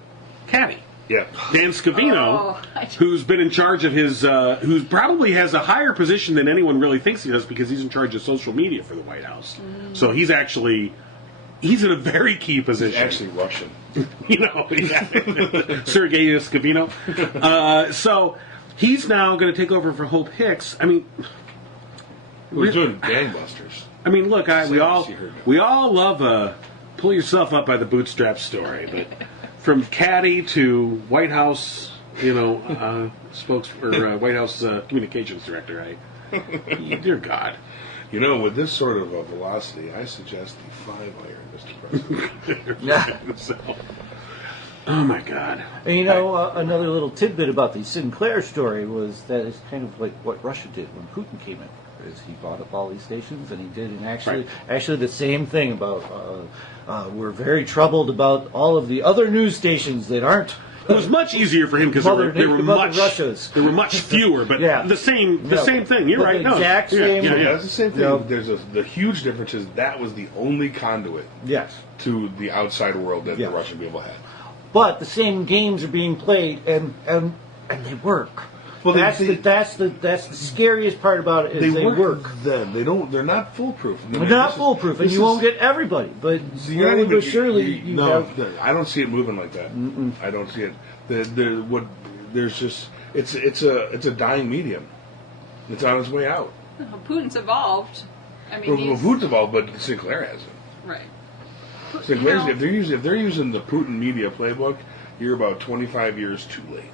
caddy. Yeah. Dan Scavino, who's been in charge of his, who probably has a higher position than anyone really thinks he does because he's in charge of social media for the White House. So he's actually he's in a very key He's position. actually Russian. Sergei Skavino. So he's now going to take over for Hope Hicks. I mean, We're doing gangbusters. I mean, look, we all See her go. we all love a pull yourself up by the bootstraps story, but from caddy to White House, spokes or White House communications director, dear God. With this sort of a velocity, I suggest the 5-iron, Mr. President. So, oh my God. And another little tidbit about the Sinclair story was that it's kind of like what Russia did when Putin came in. Is he bought up all these stations, and he did, and actually the same thing about we're very troubled about all of the other news stations that aren't. It was much easier for him because there were much fewer, but the same thing. You're right. Exact same. Yeah. That's the same thing. There's the huge difference is that was the only conduit to the outside world that the Russian people had. But the same games are being played, and they work. Well, that's the scariest part about it. Is they work. Then they're not foolproof. They're not foolproof, and you won't get everybody. But slowly but surely, I don't see it moving like that. I don't see it. It's a dying medium. It's on its way out. Well, Putin's evolved. I mean, Putin's evolved, but Sinclair hasn't. Right. Sinclair's, if they're using the Putin media playbook, you're about 25 years too late.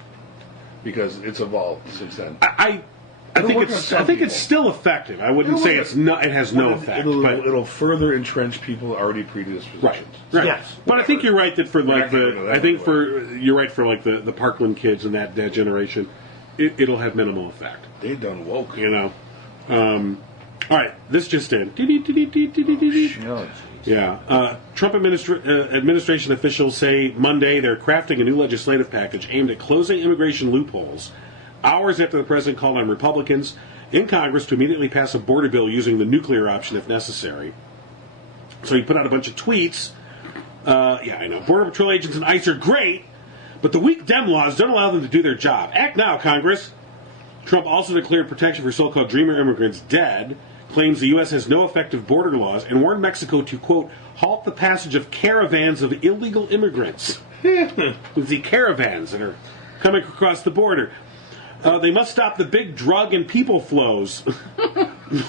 Because it's evolved since then. I think it's still effective. I wouldn't say it has no effect. It'll further entrench people already predispositions. Right. Yes. But I think you're right that you're right for like the Parkland kids and that generation, it'll have minimal effect. They done woke. All right, this just in. Trump administration officials say Monday they're crafting a new legislative package aimed at closing immigration loopholes, hours after the president called on Republicans in Congress to immediately pass a border bill using the nuclear option if necessary. So he put out a bunch of tweets. I know. Border Patrol agents and ICE are great, but the weak Dem laws don't allow them to do their job. Act now, Congress. Trump also declared protection for so-called Dreamer immigrants dead, claims the U.S. has no effective border laws, and warned Mexico to, quote, halt the passage of caravans of illegal immigrants. With the caravans that are coming across the border. They must stop the big drug and people flows.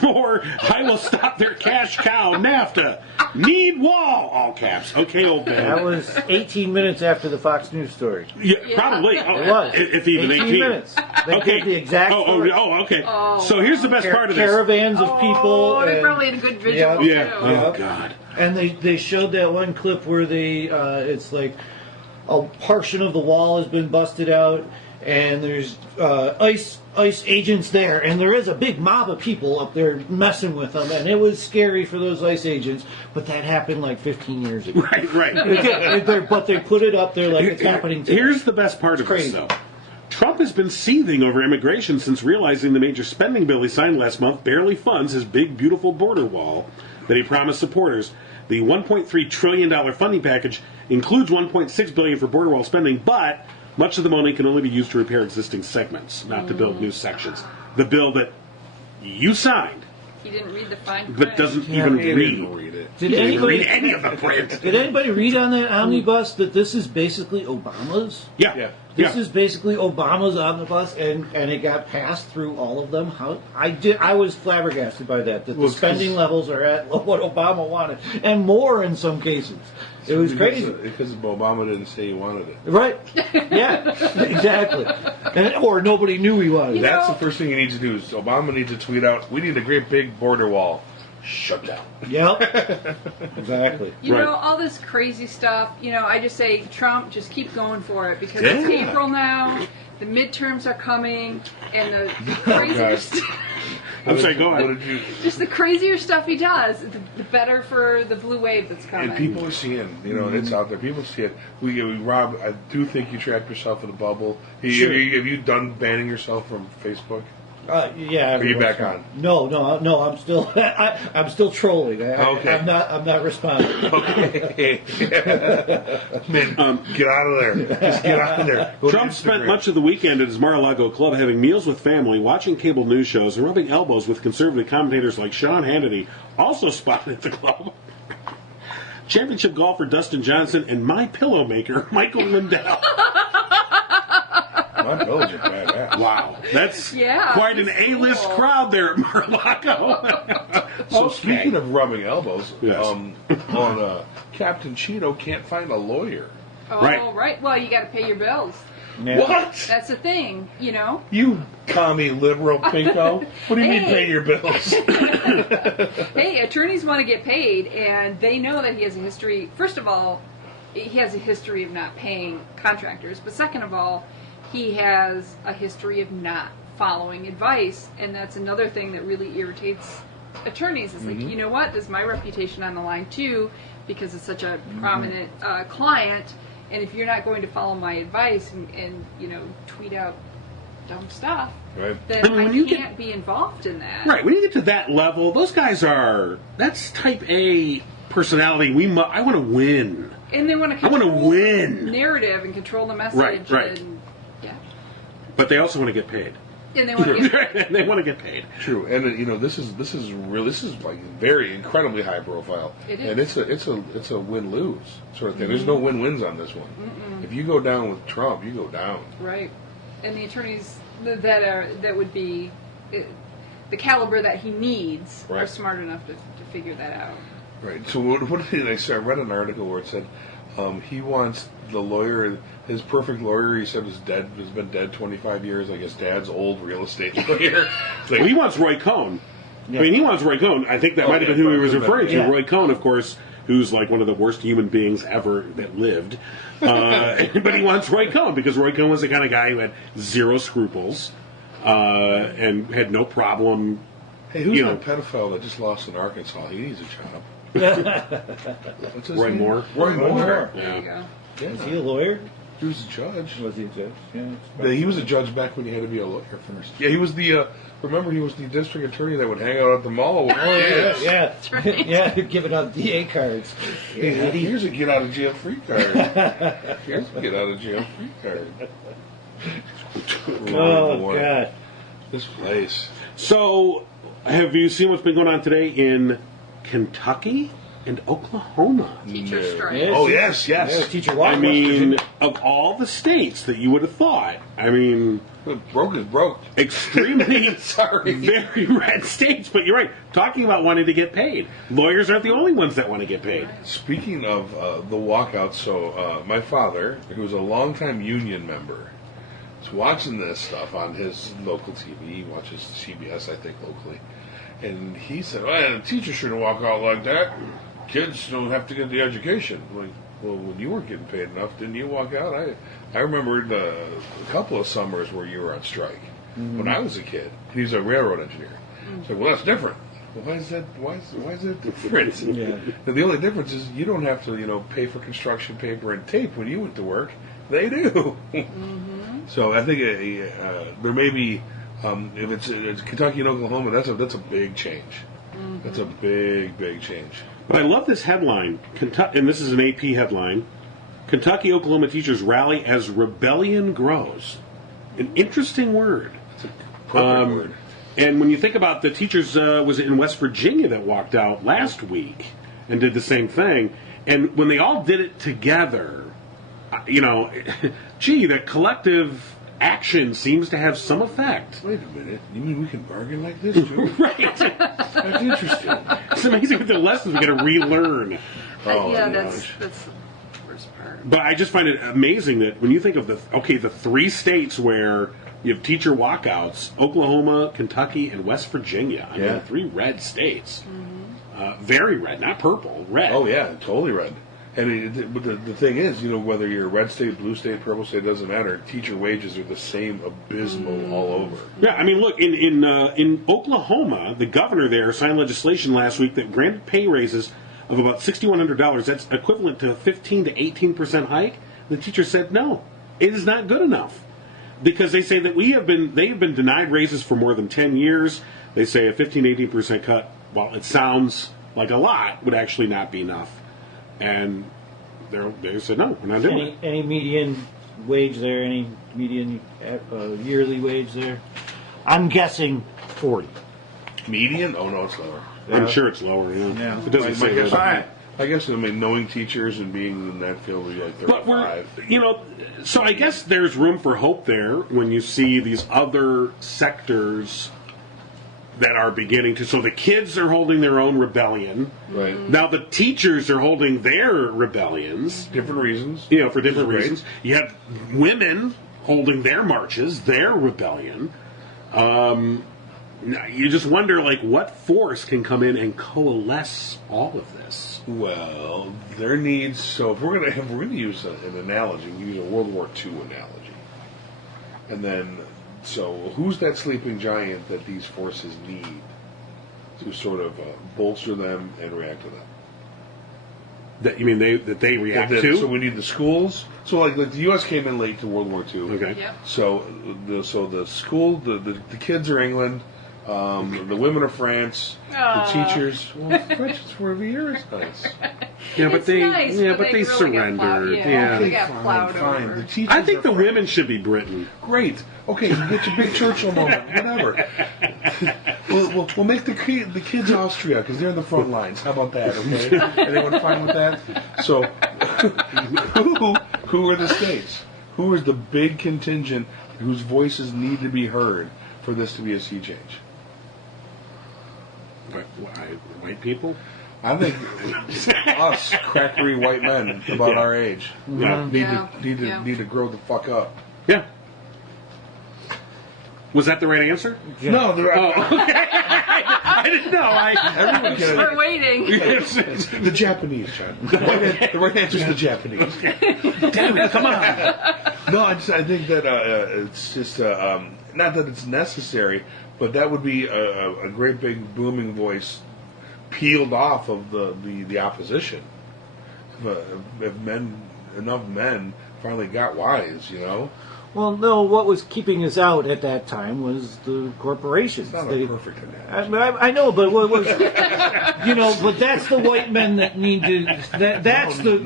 Or I will stop their cash cow, NAFTA. Need wall, all caps. Okay, old man. That was 18 minutes after the Fox News story. Yeah, probably. It was. If even 18 minutes. They did the exact story. Okay. So here's the best part of this. Caravans of people. They probably had a good visual, too. Oh, God. And they showed that one clip where it's like a portion of the wall has been busted out, and there's ICE agents there, and there is a big mob of people up there messing with them, and it was scary for those ICE agents, but that happened like 15 years ago. Right. But they put it up there like it's happening today. Here's the best part of this, though. Trump has been seething over immigration since realizing the major spending bill he signed last month barely funds his big, beautiful border wall that he promised supporters. The $1.3 trillion funding package includes $1.6 billion for border wall spending, but much of the money can only be used to repair existing segments, not to build new sections. The bill that you signed, He didn't read the fine print. but doesn't even read it. Did He didn't anybody read any of the print. Did anybody read on that omnibus that this is basically Obama's? Yeah. This is basically Obama's omnibus, and it got passed through all of them. I was flabbergasted by that the spending levels are at what Obama wanted, and more in some cases. It was crazy. Because Obama didn't say he wanted it. Right. Yeah, exactly. Or nobody knew he wanted it. That's the first thing you need to do is Obama needs to tweet out, we need a great big border wall. Shut down. Yep. Exactly. You know, all this crazy stuff, I just say, Trump, just keep going for it, because it's April now, the midterms are coming, and the crazier stuff. I'm sorry, go on. Just the crazier stuff he does, the better for the blue wave that's coming. And people are seeing, it's out there. People see it. Rob, I do think you trapped yourself in a bubble. Sure. Have you done banning yourself from Facebook? Yeah. Are you back on? No. I'm still. I'm still trolling. Okay. I'm not responding. Okay. Man, get out of there. Just get out of there. Trump spent much of the weekend at his Mar-a-Lago club having meals with family, watching cable news shows, and rubbing elbows with conservative commentators like Sean Hannity, also spotted at the club. championship golfer Dustin Johnson, and my pillow maker Michael Lindell. My pillows are badass. Wow, that's Yeah, quite an that's A-list cool. crowd there at Mar-a-Lago. So speaking of rubbing elbows, Yes. on Captain Cheeto can't find a lawyer. Oh, Right. right. Well, you got to pay your bills. Yeah. What? That's the thing, you know. You commie liberal pinko. What do you mean Hey. pay your bills? Hey, attorneys want to get paid, and they know that he has a history. First of all, he has a history of not paying contractors, but second of all, he has a history of not following advice, and that's another thing that really irritates attorneys. It's like, you know what? There's my reputation on the line too, because it's such a prominent client. And if you're not going to follow my advice and you know, tweet out dumb stuff, Right. then I mean, I when you can't be involved in that. Right, when you get to that level, those guys that's type A personality. I want to win. And they want to I wanna control win. the narrative and control the message. Right. And, yeah. But they also want to get paid. And they want to get They want to get paid. True, and you know this is like very incredibly high profile, It is. and it's a win lose sort of thing. There's no win wins on this one. If you go down with Trump, you go down. right. And the attorneys that would be the caliber that he needs are Right. smart enough to figure that out. Right. So what did I say? I read an article where it said he wants the lawyer, his perfect lawyer. He said is dead. Has been dead 25 years. I guess Dad's old real estate lawyer. It's like, Well, he wants Roy Cohn. I mean, he wants Roy Cohn. I think that might have been who he was referring to. Yeah. Roy Cohn, of course, who's like one of the worst human beings ever that lived. But he wants Roy Cohn because Roy Cohn was the kind of guy who had zero scruples and had no problem. hey, who's you that know. pedophile that just lost in Arkansas? He needs a job. What's his Roy name? Moore? Roy Moore. There you go. Yeah. Is he a lawyer? He was a judge. Was he a judge? Yeah. Yeah, he was a judge back when you had to be a lawyer first. Yeah, he was the. Remember, he was the district attorney that would hang out at the mall with kids. Yeah. right. Yeah, giving out DA cards. Hey, here's a get out of jail free card. Here's a get out of jail free card. Oh, Boy, God. this place. So, have you seen what's been going on today in Kentucky and Oklahoma? Teacher No. strike. Yeah, Oh yes, Yeah, yes. teacher walk. I mean, of all the states that you would have thought, I mean, Broke is broke. extremely Sorry. very red states. But you're right. Talking about wanting to get paid, lawyers aren't the only ones that want to get paid. Speaking of the walkout, so my father, who's a longtime union member, is watching this stuff on his local TV. He watches CBS, I think, locally. And he said, well, the teacher shouldn't walk out like that. Kids don't have to get the education. I'm like, well, when you weren't getting paid enough, didn't you walk out? I remember a couple of summers where you were on strike when I was a kid. He's a railroad engineer. So, well, that's different. Well, why is that different? Yeah. The only difference is you don't have to, pay for construction paper and tape when you went to work. They do. So I think there may be, if it's Kentucky and Oklahoma, that's a big change. That's a big change. But I love this headline, Kentucky, and this is an AP headline. Kentucky Oklahoma teachers rally as rebellion grows. An interesting word. Perfect word. And when you think about the teachers, was it in West Virginia that walked out last week and did the same thing? And when they all did it together, gee, the collective action seems to have some effect. Wait a minute. You mean we can bargain like this too? Right. That's interesting. It's amazing what the lessons we got to relearn. Oh, yeah, my that's gosh. the worst part. But I just find it amazing that when you think of the three states where you have teacher walkouts, Oklahoma, Kentucky, and West Virginia. I mean, 3 red states. Very red, not purple, red. Oh yeah, totally red. And but the thing is, whether you're a red state, blue state, purple state, doesn't matter. Teacher wages are the same, abysmal all over. Yeah, I mean, look, in Oklahoma, the governor there signed legislation last week that granted pay raises of about $6,100. That's equivalent to a 15 to 18% hike. The teacher said no, it is not good enough because they say that they have been denied raises for more than 10 years. They say a 15 to 18% cut, while it sounds like a lot, would actually not be enough. And they said no, we're not doing it. Any median wage there? Any median yearly wage there? I'm guessing 40. Median? Oh no, it's lower. I'm sure it's lower. Yeah, Yeah. it doesn't say My guess, that. I guess, knowing teachers and being in that field would be like 35. But so I guess there's room for hope there when you see these other sectors that are beginning to. So the kids are holding their own rebellion. Right. Now the teachers are holding their rebellions. Different reasons. For different reasons. You have women holding their marches, their rebellion. You just wonder, what force can come in and coalesce all of this? Well, there needs. So if we're gonna use an analogy, we use a World War II analogy, and then so who's that sleeping giant that these forces need to sort of bolster them and react to them? That you mean that they react to? So we need the schools. So like the U.S. came in late to World War II. Okay. Yep. So the school, the kids are England. The women are France. The teachers. Well, French is 40 years. Nice. Yeah, but It's they nice, but but they really surrendered. got plowed, Yeah. They got plowed fine. over. The teachers I think are the French. women should be Britain. Great. Okay, you get your big Churchill moment. Whatever. We'll make the kids Austria because they're in the front lines. How about that? Okay. Anyone fine with that? So, who are the states? Who is the big contingent whose voices need to be heard for this to be a sea change? White people? I think us crackery white men about our age need to grow the fuck up. Yeah. Was that the right answer? Yeah. No, I didn't know. everyone can. We're waiting. The Japanese, John. The right answer is the Japanese. Damn it, come on. No, I think that it's just not that it's necessary, but that would be a great big booming voice peeled off of the opposition. If enough men finally got wise, Well, no, what was keeping us out at that time was the corporations. It's not a perfect analogy. I know, but what was, but that's the white men that need to. That's the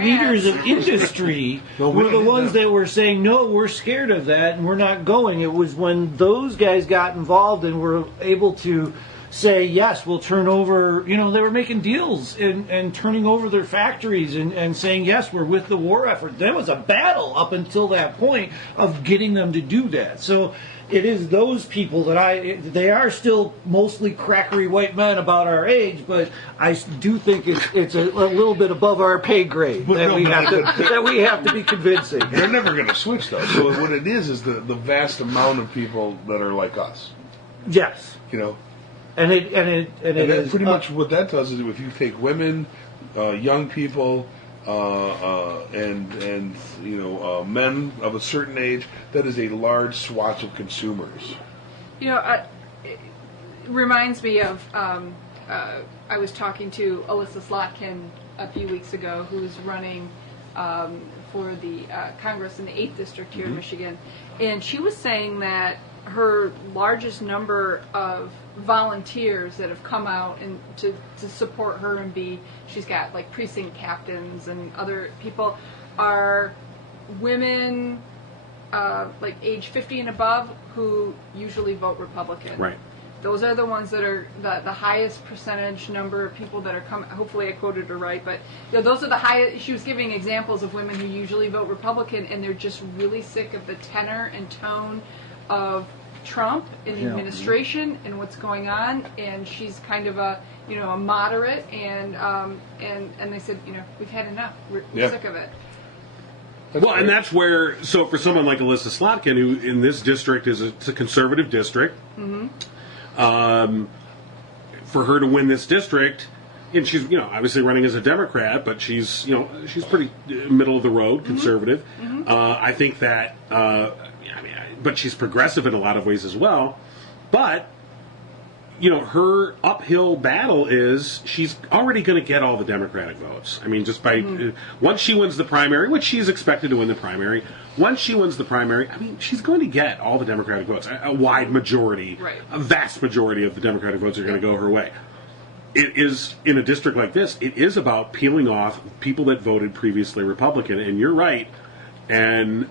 leaders of industry were the ones that were saying, no, we're scared of that and we're not going. It was when those guys got involved and were able to say, yes, we'll turn over, they were making deals and turning over their factories and saying, yes, we're with the war effort. There was a battle up until that point of getting them to do that. So it is those people they are still mostly crackery white men about our age, but I do think it's a little bit above our pay grade that we have to be convincing. They're never going to switch, though. So what it is the vast amount of people that are like us. Yes. And it is pretty much what that does is if you take women, young people, and men of a certain age, that is a large swath of consumers. It reminds me of I was talking to Alyssa Slotkin a few weeks ago, who's running for the Congress in the 8th District here in Michigan, and she was saying that her largest number of volunteers that have come out and to support her and she's got like precinct captains and other people are women like age 50 and above who usually vote Republican. Right. Those are the ones that are the highest percentage number of people that are coming. Hopefully I quoted her right, but those are the highest. She was giving examples of women who usually vote Republican, and they're just really sick of the tenor and tone of Trump and the administration and what's going on. And she's kind of a moderate, and they said we've had enough. We're sick of it. And that's where, so for someone like Alyssa Slotkin, who in this district it's a conservative district, for her to win this district, and she's obviously running as a Democrat, but she's pretty middle of the road conservative. I think that but she's progressive in a lot of ways as well. But her uphill battle is she's already going to get all the Democratic votes. I mean, just by once she wins the primary, which she's expected to win the primary. Once she wins the primary, I mean, she's going to get all the Democratic votes. A wide majority, a vast majority of the Democratic votes are going to go her way. It is, in a district like this, it is about peeling off people that voted previously Republican. And you're right. And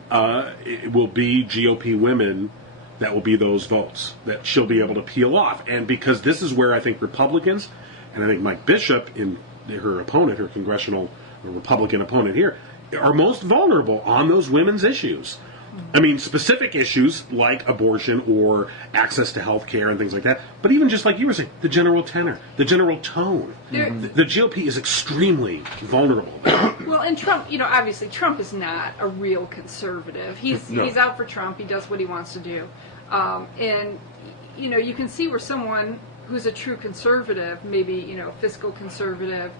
it will be GOP women that will be those votes that she'll be able to peel off. And because this is where I think Republicans and I think Mike Bishop, in her opponent, her congressional Republican opponent here, are most vulnerable on those women's issues. I mean, specific issues like abortion or access to health care and things like that. But even just like you were saying, the general tenor, the general tone. The GOP is extremely vulnerable. Well, and Trump, obviously Trump is not a real conservative. He's out for Trump. He does what he wants to do. And, you can see where someone who's a true conservative, maybe, fiscal conservative,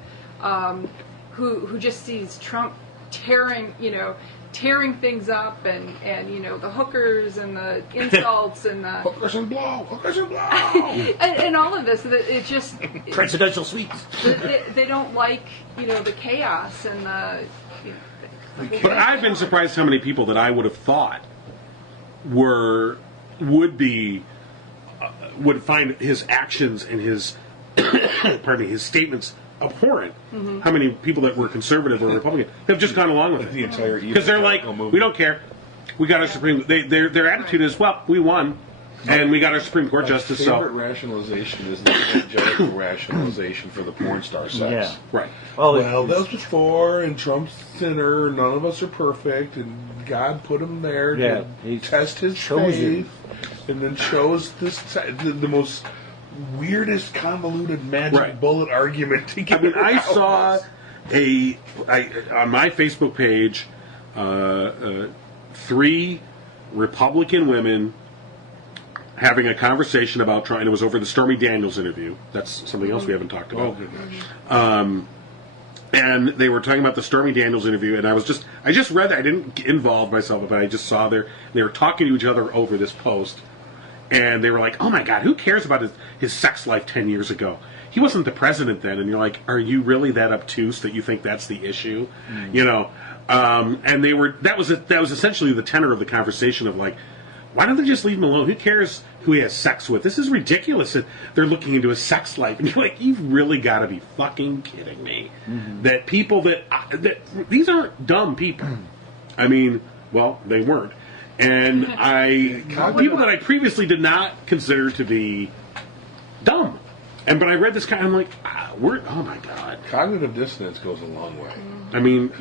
who just sees Trump tearing things up and the hookers and the insults and the hookers and blow and all of this, it just presidential suites. They don't like the chaos and the. But I've been surprised how many people that I would have thought would find his actions and his his statements abhorrent. How many people that were conservative or Republican have just gone along with it? The entire because they're like, we don't care. We got our Supreme. Their attitude is, well, we won, and we got our Supreme Court justice. My favorite rationalization is the evangelical rationalization for the porn star sex. Yeah. Right. Well, that was before, and Trump's sinner. None of us are perfect, and God put him there to test his faith, and then chose the most weirdest, convoluted, magic bullet argument to get. I mean, I saw on my Facebook page 3 Republican women having a conversation about trying. It was over the Stormy Daniels interview. That's something else we haven't talked about. Oh, gosh. And they were talking about the Stormy Daniels interview, and I just read that. I didn't involve myself, but I just saw they were talking to each other over this post. And they were like, oh my God, who cares about his sex life 10 years ago? He wasn't the president then. And you're like, are you really that obtuse that you think that's the issue? And that was essentially the tenor of the conversation of like, why don't they just leave him alone? Who cares who he has sex with? This is ridiculous that they're looking into his sex life. And you're like, you've really got to be fucking kidding me. That people that these aren't dumb people. I mean, well, they weren't. And people that I previously did not consider to be dumb. But I read this guy, I'm like, oh my God. Cognitive dissonance goes a long way. I mean,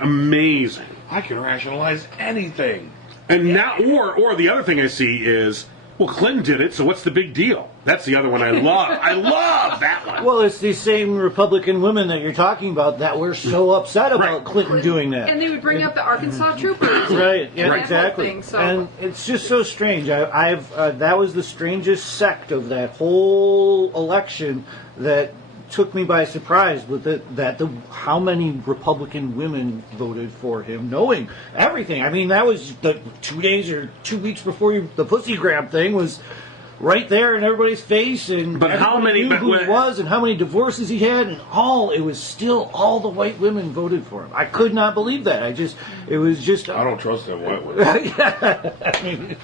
amazing. I can rationalize anything. And now, or the other thing I see is, well, Clinton did it, so what's the big deal? That's the other one I love. I love that one. Well, it's these same Republican women that you're talking about that were so upset about Clinton doing that. And they would bring up the Arkansas troopers. Right, yeah, That exactly. whole thing, so. And it's just so strange. That was the strangest sect of that whole election that took me by surprise with how many Republican women voted for him, knowing everything. I mean, that was the 2 days or 2 weeks before the pussy grab thing was right there in everybody's face, and but how many knew who he was and how many divorces he had, and it was still all the white women voted for him. I could not believe that. I don't trust them white women.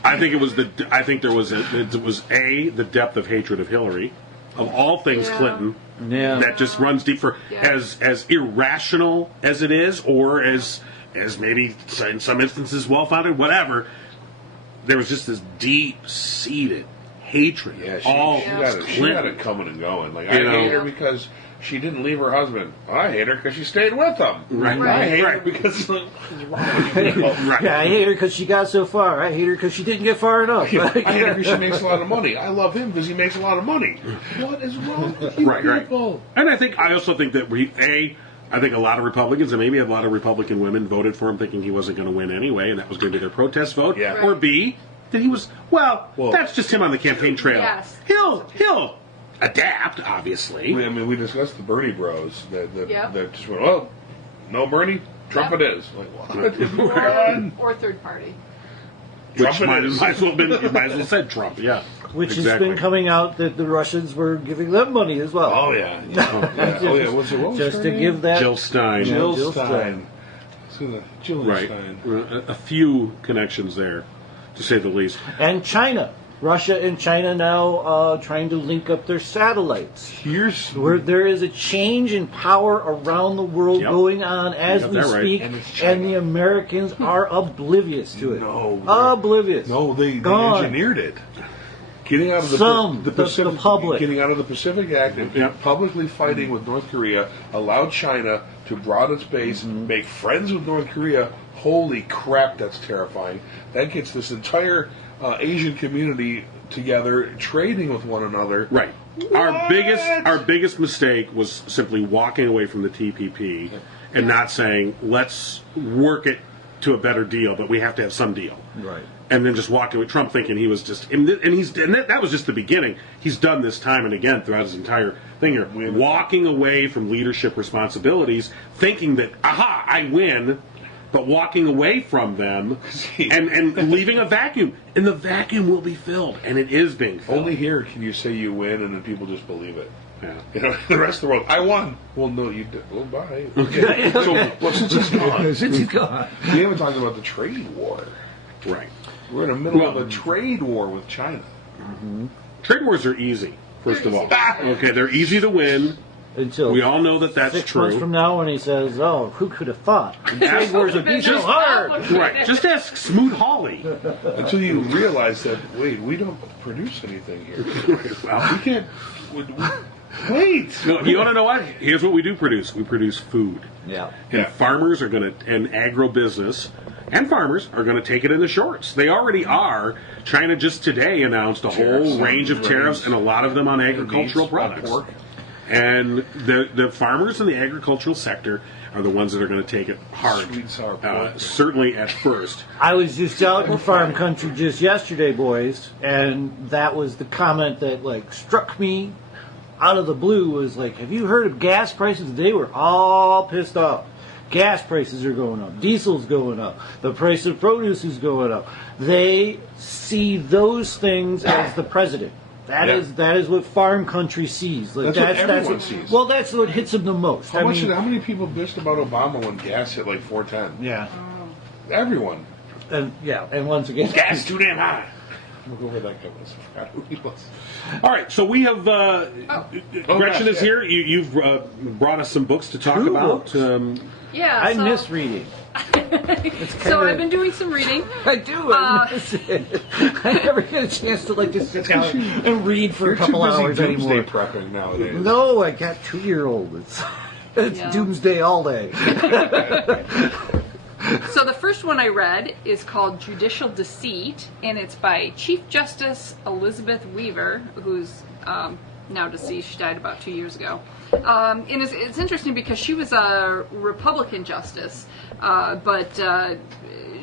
I think there was the depth of hatred of Hillary, of all things Clinton. Yeah. That just runs deep for as irrational as it is, or as maybe in some instances well-founded, whatever. There was just this deep-seated hatred. Yeah, she got it coming and going. Like, I hate her because she didn't leave her husband. I hate her because she stayed with him. Right. I hate her because what's wrong with you? Right. Yeah, I hate her because she got so far. I hate her because she didn't get far enough. I hate her because she makes a lot of money. I love him because he makes a lot of money. What is wrong with you people? And I also think that I think a lot of Republicans, and maybe a lot of Republican women, voted for him thinking he wasn't going to win anyway, and that was going to be their protest vote. Yeah. Or B, that he was, that's just him on the campaign trail. Yes. He'll adapt, obviously. We discussed the Bernie bros that just went, oh, no Bernie, Trump it is. Like, what? Or third party. Which might as well said Trump, yeah. Which has been coming out that the Russians were giving them money as well. Oh, yeah. What was just her to name? give that. Jill Stein. Jill Stein. Jill Right. Stein. A few connections there, to say the least. And China. Russia and China now trying to link up their satellites. Where there is a change in power around the world going on as we speak, and the Americans are oblivious to it. No. Oblivious. No, they Gone. engineered it. getting out of the Pacific, public. getting out of the Pacific Act and publicly fighting with North Korea allowed China to broaden its base, make friends with North Korea. Holy crap, that's terrifying. That gets this entire Asian community together, trading with one another. Right. Our biggest mistake was simply walking away from the TPP and not saying, let's work it to a better deal, but we have to have some deal. Right. And then just walking with Trump thinking he was just, and that was just the beginning. He's done this time and again throughout his entire thing here. Walking away from leadership responsibilities, thinking that, aha, I win, but walking away from them and leaving a vacuum. And the vacuum will be filled, and it is being filled. Only here can you say you win and then people just believe it. Yeah. You know, the rest of the world, I won. Well, no, you did. Well, bye. Okay. Since he's gone. We haven't talked about the trade war. Right. We're in the middle of a trade war with China. Mm-hmm. Trade wars are easy, first of all. Okay, they're easy to win. Until we all know that that's 6 true. months from now, when he says, "Oh, who could have thought trade wars would be so hard?" Right. Just ask Smoot Hawley. Until you realize that, wait, we don't produce anything here. Well, we can't. Wait. No, you want to know what? Here's what we do produce. We produce food. Yeah. And farmers are going to, and agribusiness and farmers are going to take it in the shorts. They already are. China just today announced a whole range of tariffs, and a lot of them on agricultural products. Pork. And the farmers in the agricultural sector are the ones that are going to take it hard. Sweet, sour pork. Certainly at first. I was just out in farm country just yesterday, boys, and that was the comment that struck me out of the blue. Was like, have you heard of gas prices? They were all pissed off. Gas prices are going up. Diesel's going up. The price of produce is going up. They see those things as the president. That is what farm country sees. That's what everyone sees. Well, that's what hits them the most. How many people bitched about Obama when gas hit $4.10? Yeah. Everyone. And once again, gas too damn high. Look where that guy was. I forgot who he was. All right, so we have Gretchen is here. You've brought us some books to talk about. I miss reading. So I've been doing some reading. I do. I miss it. I never get a chance to just sit down and read for a couple hours anymore. You're too busy doomsday prepping nowadays. No, I got 2-year-old. It's doomsday all day. So the first one I read is called Judicial Deceit, and it's by Chief Justice Elizabeth Weaver, who's now deceased. She died about 2 years ago. And it's interesting because she was a Republican justice, but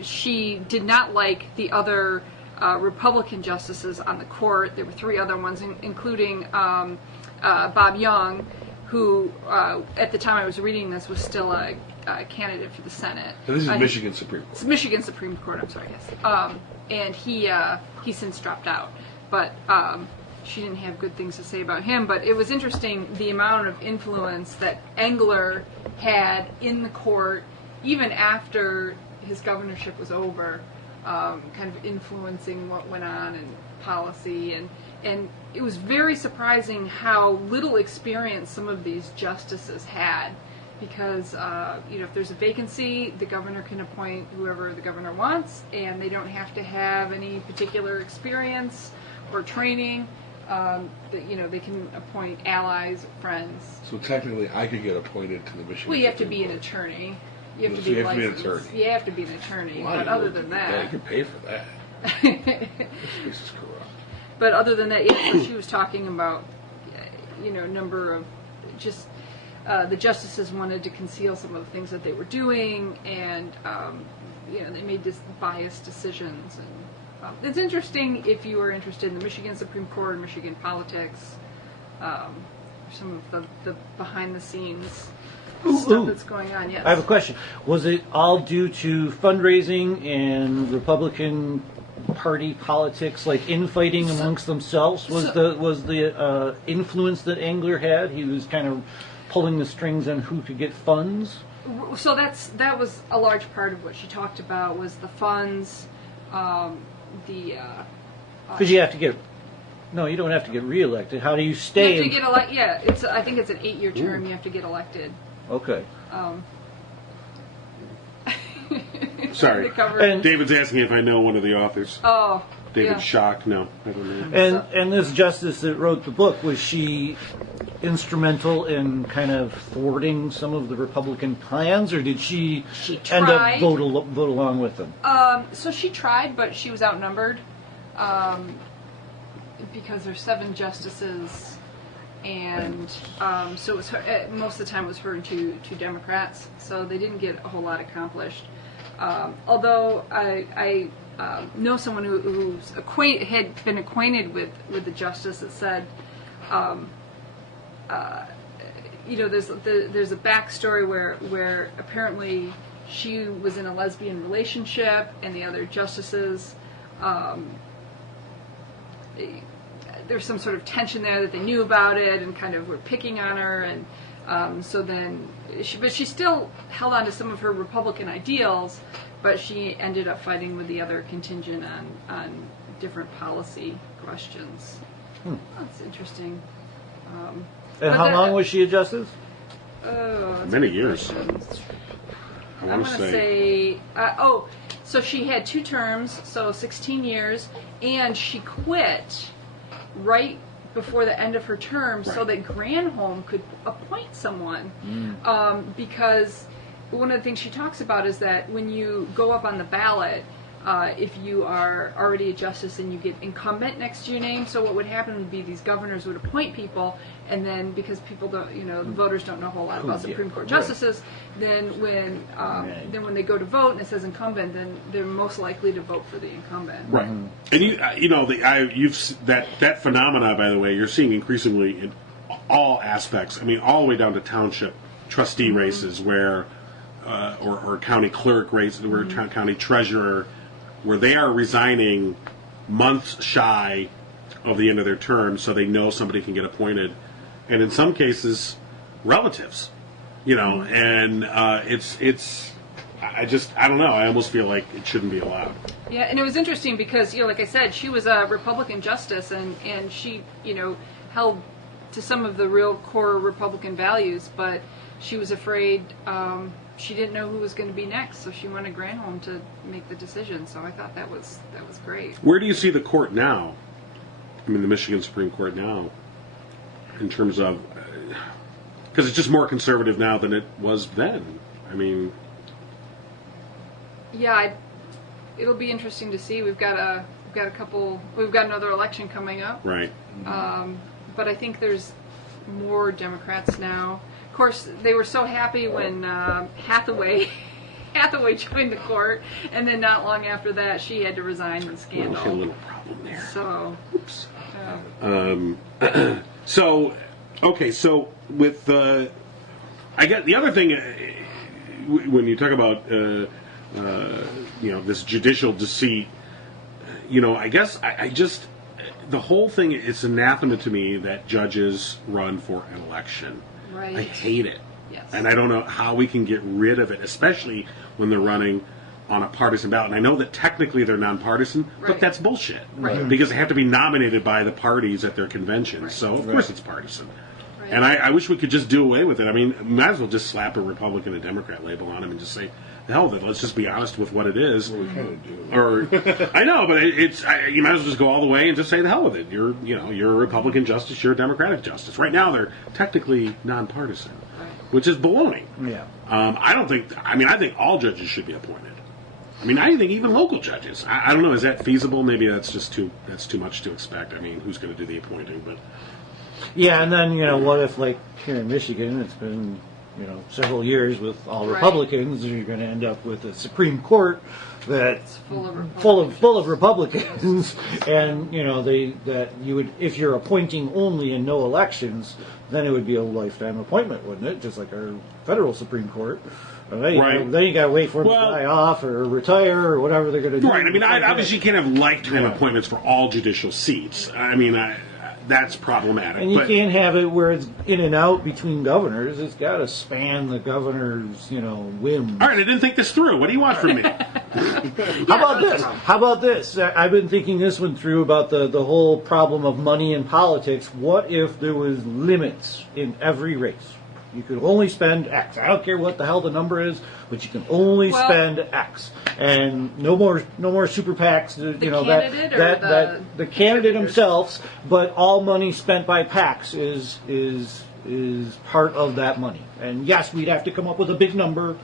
she did not like the other Republican justices on the court. There were 3 other ones, including Bob Young, who at the time I was reading this was still a candidate for the Senate. And this is Michigan Supreme Court. It's Michigan Supreme Court, I'm sorry, yes. And he since dropped out. But she didn't have good things to say about him. But it was interesting the amount of influence that Engler had in the court, even after his governorship was over, kind of influencing what went on in policy. And it was very surprising how little experience some of these justices had. Because, if there's a vacancy, the governor can appoint whoever the governor wants, and they don't have to have any particular experience or training. They can appoint allies, friends. So technically, I could get appointed to the Michigan. Well, you have to Supreme be an Court. attorney. You have to So be you have to be an licensed. attorney. You have to be an attorney. Why? But other than that, you can pay for that. This is corrupt. But other than that, so she was talking about, number of just. The justices wanted to conceal some of the things that they were doing, and they made biased decisions. And it's interesting if you are interested in the Michigan Supreme Court, Michigan politics, some of the behind-the-scenes stuff that's going on. Yes. I have a question. Was it all due to fundraising and Republican Party politics, infighting amongst themselves? Was the influence that Engler had? He was kind of pulling the strings on who could get funds? So that was a large part of what she talked about, was the funds, because you have to get. No, you don't have to get reelected. How do you stay? You have to get elected. Yeah, I think it's an 8-year term. You have to get elected. Okay. sorry. The cover. And- David's asking if I know one of the authors. Oh, David yeah. Schock. No, I don't know. And this justice that wrote the book, was she instrumental in kind of thwarting some of the Republican plans, or did she end up tried. vote along with them? So she tried, but she was outnumbered because there's 7 justices, and so it was her, most of the time it was her and two Democrats, so they didn't get a whole lot accomplished. Although I know someone who's had been acquainted with the justice that said, there's a backstory where apparently she was in a lesbian relationship, and the other justices, there's some sort of tension there that they knew about it and kind of were picking on her, and so then, she still held on to some of her Republican ideals, but she ended up fighting with the other contingent on different policy questions. That's interesting. And how long was she a justice? Oh, that's Many a good years. question. I I'm want to going to say. so she had 2 terms, so 16 years, and she quit right before the end of her term so that Granholm could appoint someone. Because one of the things she talks about is that when you go up on the ballot, if you are already a justice and you get incumbent next to your name, so what would happen would be these governors would appoint people, and then because people don't, the voters don't know a whole lot about Supreme Court justices, then when they go to vote and it says incumbent, then they're most likely to vote for the incumbent. Right. And that phenomena, by the way, you're seeing increasingly in all aspects. I mean, all the way down to township trustee races where, or county clerk races, where county treasurer, where they are resigning months shy of the end of their term so they know somebody can get appointed. And in some cases, relatives, and I don't know. I almost feel like it shouldn't be allowed. Yeah, and it was interesting because, like I said, she was a Republican justice, and she, held to some of the real core Republican values, but she was afraid, she didn't know who was going to be next, so she wanted Granholm to make the decision. So I thought that was great. Where do you see the court now? I mean, the Michigan Supreme Court now, in terms of, because it's just more conservative now than it was then. I mean, yeah, it'll be interesting to see. We've got another election coming up, right? but I think there's more Democrats now. Of course, they were so happy when Hathaway joined the court, and then not long after that, she had to resign with scandal. A little problem there. So, oops. So with I get the other thing when you talk about this judicial deceit. I guess I just the whole thing, it's anathema to me that judges run for an election. right. I hate it. Yes. And I don't know how we can get rid of it, especially when they're running on a partisan ballot. And I know that technically they're nonpartisan, but Right. that's bullshit. Right. Because they have to be nominated by the parties at their conventions. Right. So, of course, it's partisan. Right. And I wish we could just do away with it. I mean, might as well just slap a Republican and Democrat label on them and just say, the hell with it. Let's just be honest with what it is. Well, we kind of do. Or I know, but you might as well just go all the way and just say the hell with it. You're a Republican justice, you're a Democratic justice. Right now, they're technically nonpartisan, which is baloney. Yeah. I think all judges should be appointed. I mean, I think even local judges. I don't know. Is that feasible? Maybe that's too much to expect. I mean, who's going to do the appointing? But Yeah, and then, what if, like, here in Michigan, it's been, several years with all Right. Republicans, and you're going to end up with a Supreme Court that's full of Republicans, and, if you're appointing only in no elections, then it would be a lifetime appointment, wouldn't it? Just like our federal Supreme Court. Right. Then you got to wait for them Well- to die off or retire or whatever they're going to do. right. I mean, obviously you can't have lifetime appointments for all judicial seats. I mean, that's problematic. And you but, can't have it where it's in and out between governors. It's got to span the governor's, whims. All right, I didn't think this through. What do you want from me? How about this? I've been thinking this one through about the whole problem of money in politics. What if there was limits in every race? You can only spend X. I don't care what the hell the number is, but you can only spend X. And no more super PACs. You know, candidate that the candidate themselves, but all money spent by PACs is part of that money. And yes, we'd have to come up with a big number,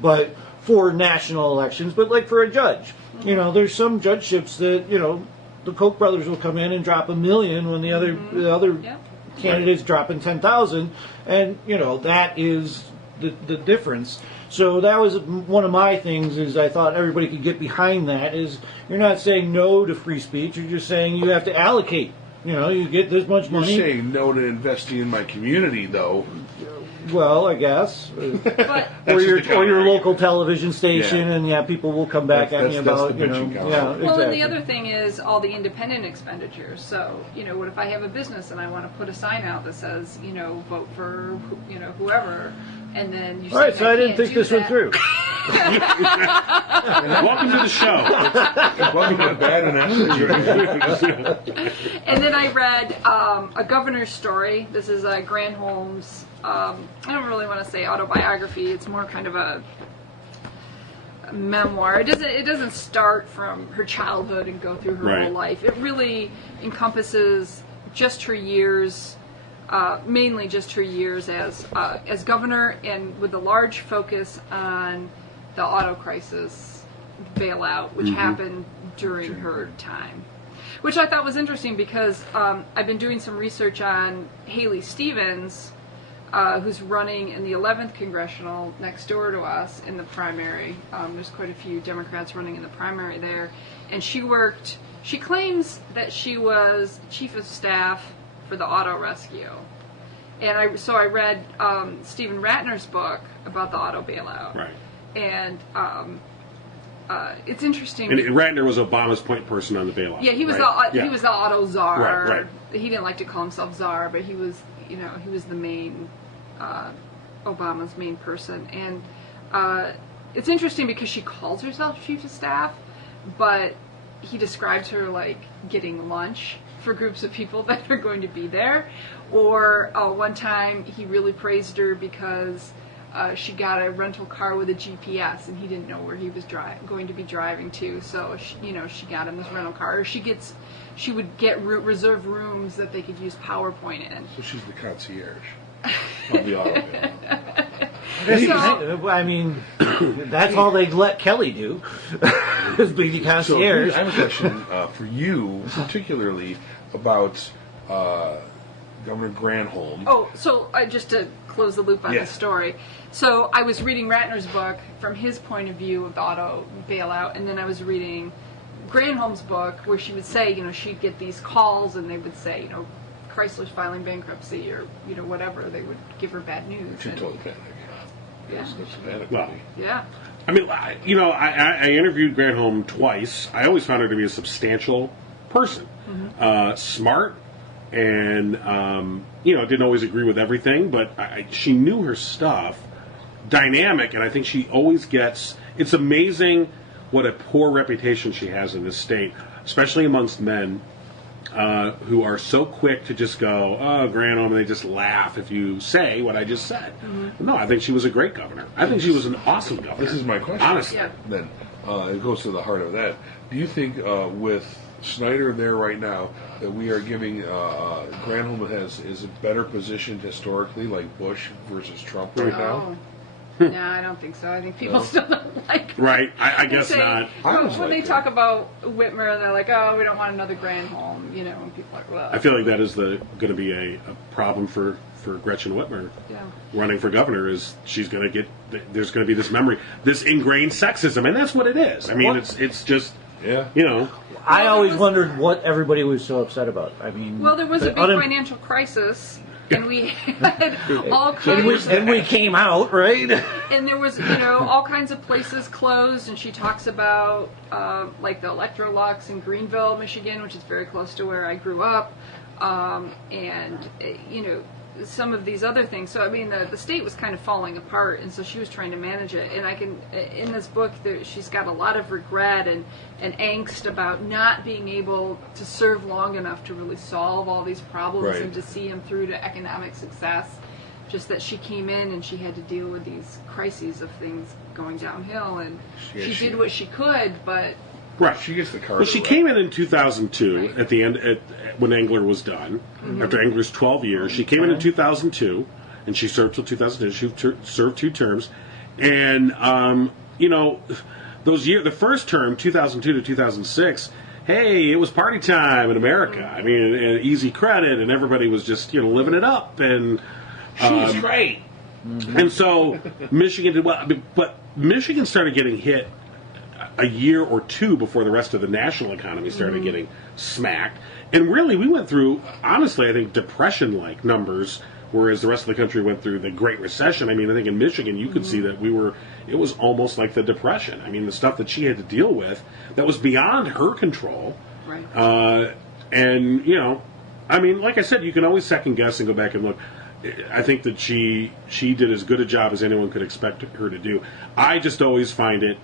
but for national elections, but like for a judge, you know, there's some judgeships that, you know, the Koch brothers will come in and drop $1 million when the other candidates dropping 10,000, and you know that is the difference. So that was one of my things. Is I thought everybody could get behind that. Is you're not saying no to free speech. You're just saying you have to allocate. You know, you get this much money. You're saying no to investing in my community, though. Well, I guess. But or your local television station, and people will come back at me about, you know. Yeah, exactly. Well, and the other thing is all the independent expenditures. So, you know, what if I have a business and I want to put a sign out that says, you know, vote for, you know, whoever, and then you say, all right, so I didn't think this went through. Welcome to the show. Welcome to Bad and Average. And then I read a governor's story. This is Granholm's, I don't really want to say autobiography. It's more kind of a memoir. It doesn't start from her childhood and go through her whole life. It really encompasses just her years, mainly just her years as governor, and with a large focus on the auto crisis bailout, which happened during her time. Which I thought was interesting because I've been doing some research on Haley Stevens, who's running in the 11th congressional next door to us in the primary. There's quite a few Democrats running in the primary there. And she claims that she was chief of staff for the auto rescue. And I read Stephen Ratner's book about the auto bailout. Right. And it's interesting. And Ratner was Obama's point person on the bailout. Yeah, he was he was the auto czar. Right. He didn't like to call himself czar, but he was, you know, he was the main Obama's main person. And it's interesting because she calls herself chief of staff, but he describes her like getting lunch for groups of people that are going to be there. Or one time he really praised her because she got a rental car with a GPS, and he didn't know where he was going to be driving to. So she got him this rental car. Or she would get reserve rooms that they could use PowerPoint in. So she's the concierge of the auto So, I mean, that's all they let Kelly do, is be the concierge. So I have a question for you, particularly about Governor Granholm. Oh, so just to close the loop on this story. So I was reading Ratner's book from his point of view of the auto bailout, and then I was reading Granholm's book where she would say, you know, she'd get these calls and they would say, you know, Chrysler's filing bankruptcy or, you know, whatever. They would give her bad news. She told panic. Yeah. That's panic. Well, yeah. I mean, you know, I interviewed Granholm twice. I always found her to be a substantial person, smart, and you know, didn't always agree with everything, but she knew her stuff, dynamic, and I think she always gets. It's amazing what a poor reputation she has in this state, especially amongst men who are so quick to just go, "Oh, Granholm," and they just laugh if you say what I just said. No, I think she was a great governor. I think she was an awesome governor. This is my question. Honestly, then it goes to the heart of that. Do you think with Snyder there right now that we are giving Granholm is a better positioned historically, like Bush versus Trump right now? No, I don't think so. I think people still don't like her. Right, I guess not. When they talk about Whitmer, they're like, oh, we don't want another Granholm, you know, and people are like, well. I feel like that is going to be a problem for Gretchen Whitmer running for governor. Is she's going to get, there's going to be this memory, this ingrained sexism, and that's what it is. I mean, it's just, you know. I always wondered what everybody was so upset about. I mean, well, there was a big financial crisis, and we had all kinds. And we came out, right? And there was, you know, all kinds of places closed, and she talks about like the Electrolux in Greenville, Michigan, which is very close to where I grew up, and you know, some of these other things. So I mean, the state was kind of falling apart, and so she was trying to manage it. And in this book, she's got a lot of regret and angst about not being able to serve long enough to really solve all these problems and to see them through to economic success. just that she came in and she had to deal with these crises of things going downhill, and she did what she could, but Right. She gets the card. Well, she came in 2002 at the end, when Engler was done. After Engler's 12 years, she came in 2002, and she served till 2002. She served 2 terms, and those years, the first term, 2002 to 2006. Hey, it was party time in America. I mean, and easy credit, and everybody was just living it up, and she's great. And so Michigan did well, but Michigan started getting hit a year or 2 before the rest of the national economy started getting smacked. And really, we went through, honestly, I think, depression-like numbers, whereas the rest of the country went through the Great Recession. I mean, I think in Michigan, you could see that it was almost like the Depression. I mean, the stuff that she had to deal with that was beyond her control. right. And, I mean, like I said, you can always second guess and go back and look. I think that she did as good a job as anyone could expect her to do. I just always find it,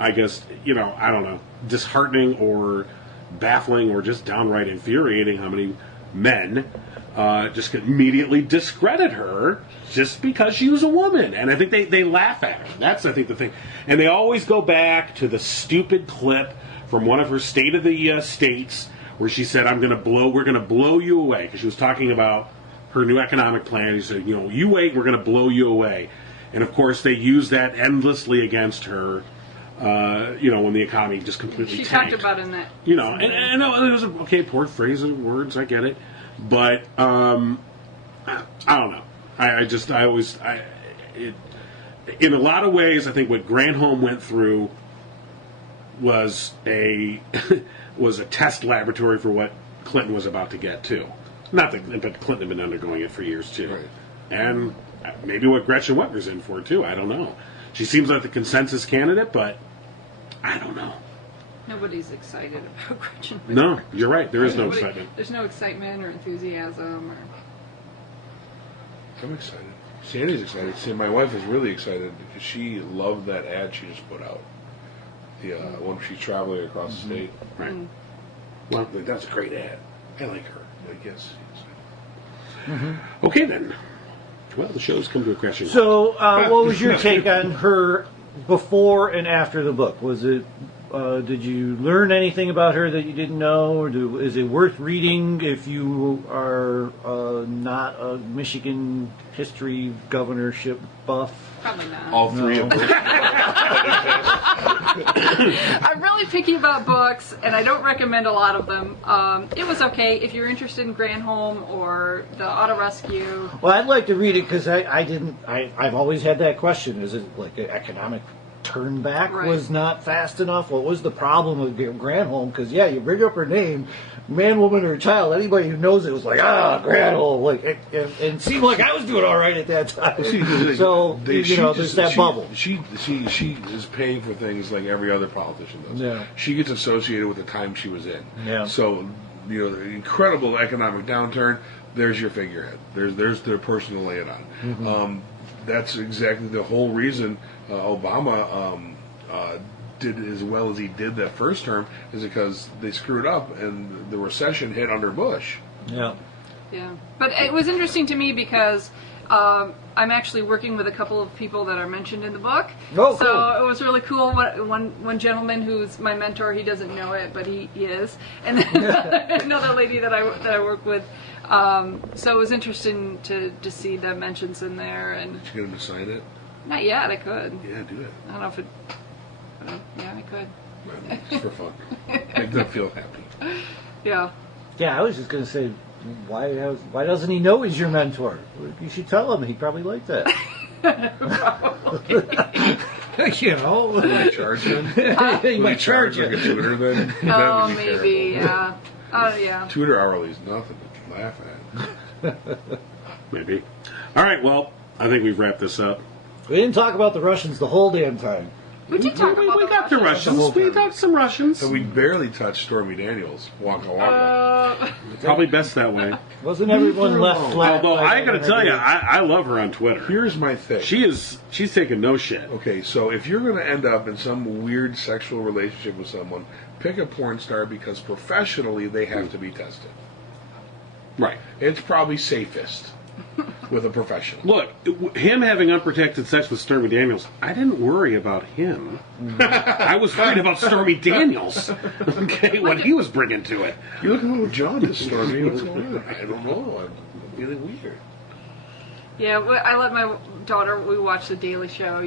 I guess, I don't know, disheartening or baffling or just downright infuriating how many men just immediately discredit her just because she was a woman. And I think they laugh at her. That's, I think, the thing. And they always go back to the stupid clip from one of her State of the States where she said, we're going to blow you away. Because she was talking about her new economic plan. She said, you wait, we're going to blow you away. And, of course, they use that endlessly against her, when the economy just completely tanked. Talked about in that. And it was poor phrase of words, I get it. But, I don't know. In a lot of ways, I think what Granholm went through was a test laboratory for what Clinton was about to get to. Not that, but Clinton had been undergoing it for years too, right. And maybe what Gretchen Whitmer's in for too. I don't know. She seems like the consensus candidate, but I don't know. Nobody's excited about Gretchen. No, you're right. There is no excitement. There's no excitement or enthusiasm. I'm excited. Sandy's excited. See, my wife is really excited because she loved that ad she just put out. The one she's traveling across the state. Right. Well, that's a great ad. I like her. I guess. Okay then. Well, the show's come to a crashing halt. So, what was your take on her before and after the book? Was it? Did you learn anything about her that you didn't know, or is it worth reading if you are not a Michigan history governorship buff? Probably not. All 3 of them. I'm really picky about books, and I don't recommend a lot of them. It was okay if you're interested in Granholm or the Auto Rescue. Well, I'd like to read it because I've always had that question. Is it like an economic turn back was not fast enough? What was the problem with Granholm? Because, you bring up her name, man, woman, or child, anybody who knows it was like, Granholm. And it seemed like I was doing all right at that time. So, there's that bubble. She is paying for things like every other politician does. Yeah. She gets associated with the time she was in. Yeah. So, the incredible economic downturn, there's your figurehead. There's their person to lay it on. Mm-hmm. That's exactly the whole reason Obama did as well as he did that first term, is because they screwed up and the recession hit under Bush. Yeah. Yeah. But it was interesting to me because I'm actually working with a couple of people that are mentioned in the book. Oh, so cool. it was really cool. One gentleman who's my mentor, he doesn't know it, but he is. And then another lady that I work with. So it was interesting to see the mentions in there. And Did you get him to sign it? not yet, I could. Yeah, do it. I don't know if it. Yeah, I could. Just for fun. Make them feel happy. Yeah. Yeah, I was just going to say, why doesn't he know he's your mentor? You should tell him. He'd probably like that. Will I charge him? He might charge like a you. tutor then? That Oh, would be maybe. terrible. Yeah. Yeah. Tutor hourly is nothing to laugh at. Maybe. All right, well, I think we've wrapped this up. We didn't talk about the Russians the whole damn time. We did talk about We got the Russians. We got some Russians. So we barely touched Stormy Daniels. Waka waka. Probably best that way. Wasn't everyone left flat? Although by I got to the tell you, idea? I love her on Twitter. Here's my thing. She's taking no shit. Okay, so if you're going to end up in some weird sexual relationship with someone, pick a porn star because professionally they have to be tested. Right. It's probably safest. with a professional. Look, him having unprotected sex with Stormy Daniels, I didn't worry about him. I was worried about Stormy Daniels. Okay, what he was bringing to it. You look a little jaundiced, Stormy. What's going on? I don't know. I'm feeling weird. Yeah, I let my daughter, we watch The Daily Show,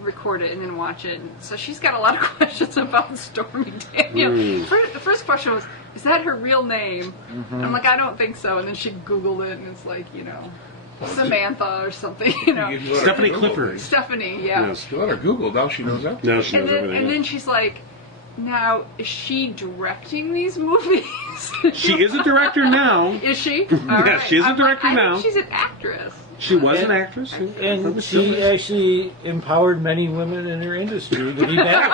record it and then watch it. So she's got a lot of questions about Stormy Daniels. The first question was, is that her real name? And I'm like, I don't think so. And then she Googled it and it's like, Samantha or something, Stephanie Clifford. Stephanie, yeah. Yes, you let her Google. Now she knows that. Now she knows everything. And then she's like, now, is she directing these movies? She is a director now. Is she? All she is a director now. I think she's an actress. She was an actress. And she actually empowered many women in her industry to be better.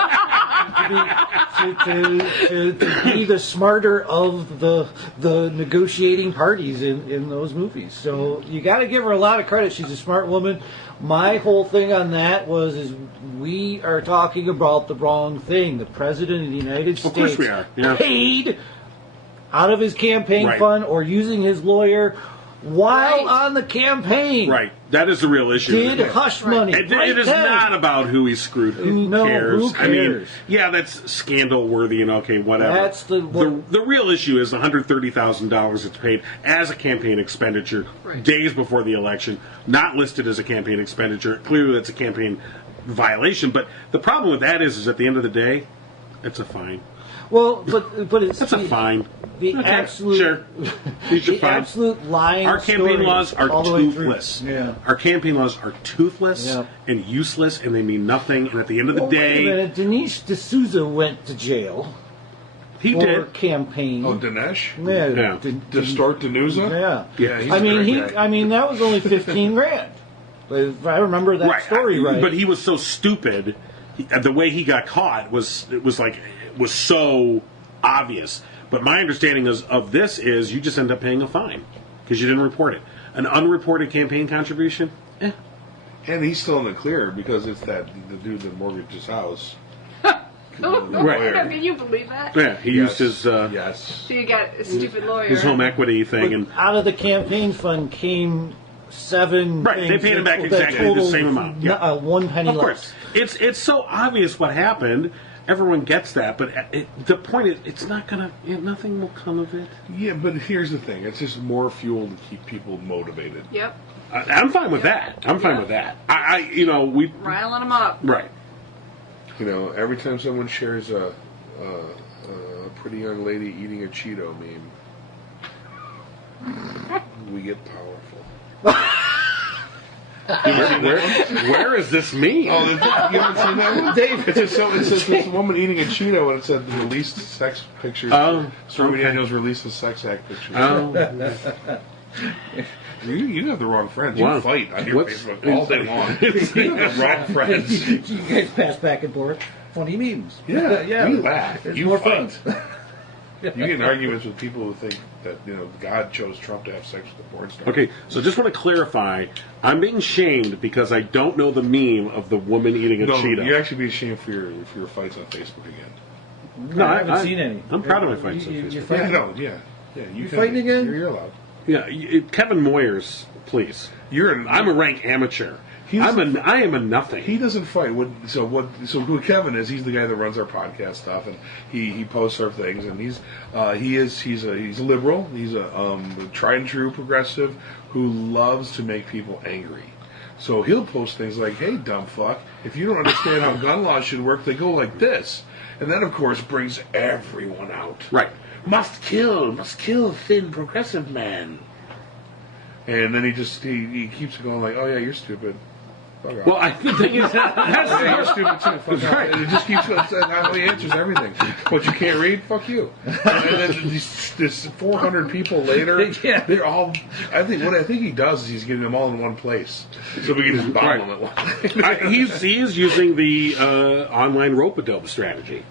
to be the smarter of the negotiating parties in those movies. So you got to give her a lot of credit. She's a smart woman. My whole thing on that is we are talking about the wrong thing. The President of the United States Of course we are. Yeah. paid out of his campaign fund or using his lawyer while on the campaign. Right. That is the real issue. Did hush money. It is not about who he screwed. Who cares? Who cares? I mean, yeah, that's scandal worthy and okay, whatever. That's the real issue is the $130,000 that's paid as a campaign expenditure days before the election, not listed as a campaign expenditure. Clearly, that's a campaign violation. But the problem with that is at the end of the day, it's a fine. Well, but it's that's a fine. The absolute, the absolute lying. Our campaign laws are toothless. Yeah. Our campaign laws are toothless and useless, and they mean nothing. And at the end of the day, wait a minute. Dinesh D'Souza went to jail. He for campaign. Oh, Dinesh? Yeah. Distort Denuza? Yeah. He's I mean, that was only $15,000. If I remember that story right. But he was so stupid. The way he got caught was so obvious. But my understanding of this is you just end up paying a fine because you didn't report it. An unreported campaign contribution, And he's still in the clear because it's the dude that mortgaged his house. Right. Can you believe that? Yeah, he used his So you got a stupid lawyer. his home equity thing, and out of the campaign fund came 7 right. They paid him back exactly the same amount. Yeah. 1 penny of less. course, it's so obvious what happened. Everyone gets that, but the point is, it's not gonna. Nothing will come of it. Yeah, but here's the thing: it's just more fuel to keep people motivated. Yep. I'm fine with that. I'm fine with that. We riling them up. Right. Every time someone shares a pretty young lady eating a Cheeto meme, we get powerful. Where is this meme? Oh, you haven't seen that one? Dave, it says this woman eating a Cheeto, and it said released sex pictures. Stormy Daniels released a sex act picture. Oh. You have the wrong friends. You fight on your Facebook all day long. You have wrong friends. You guys pass back and forth. Funny memes. Yeah. We laugh. It's You more fight. fun. You get in arguments with people who think that God chose Trump to have sex with a porn star. Okay, so just want to clarify, I'm being shamed because I don't know the meme of the woman eating a Cheeto. You actually be ashamed for your fights on Facebook again. No, I haven't seen any. I'm proud of my fights on Facebook. You're fighting? You fighting again? You're allowed. Yeah, Kevin Moyers, please. I'm a rank amateur. I am a nothing. He doesn't fight. So who Kevin is? He's the guy that runs our podcast stuff, and he posts our things. And he's a liberal. He's a tried and true progressive who loves to make people angry. So he'll post things like, "Hey, dumb fuck! If you don't understand how gun laws should work, they go like this." And that, of course, brings everyone out. Right. Must kill thin progressive man. And then he keeps going like, "Oh yeah, you're stupid." Well, I think you're stupid too. Fuck right. It just keeps how he answers everything. What you can't read? Fuck you. And then this 400 people later, they're all. I think he does is he's getting them all in one place, so we can just bottle them at once. He is using the online rope-a-dope strategy.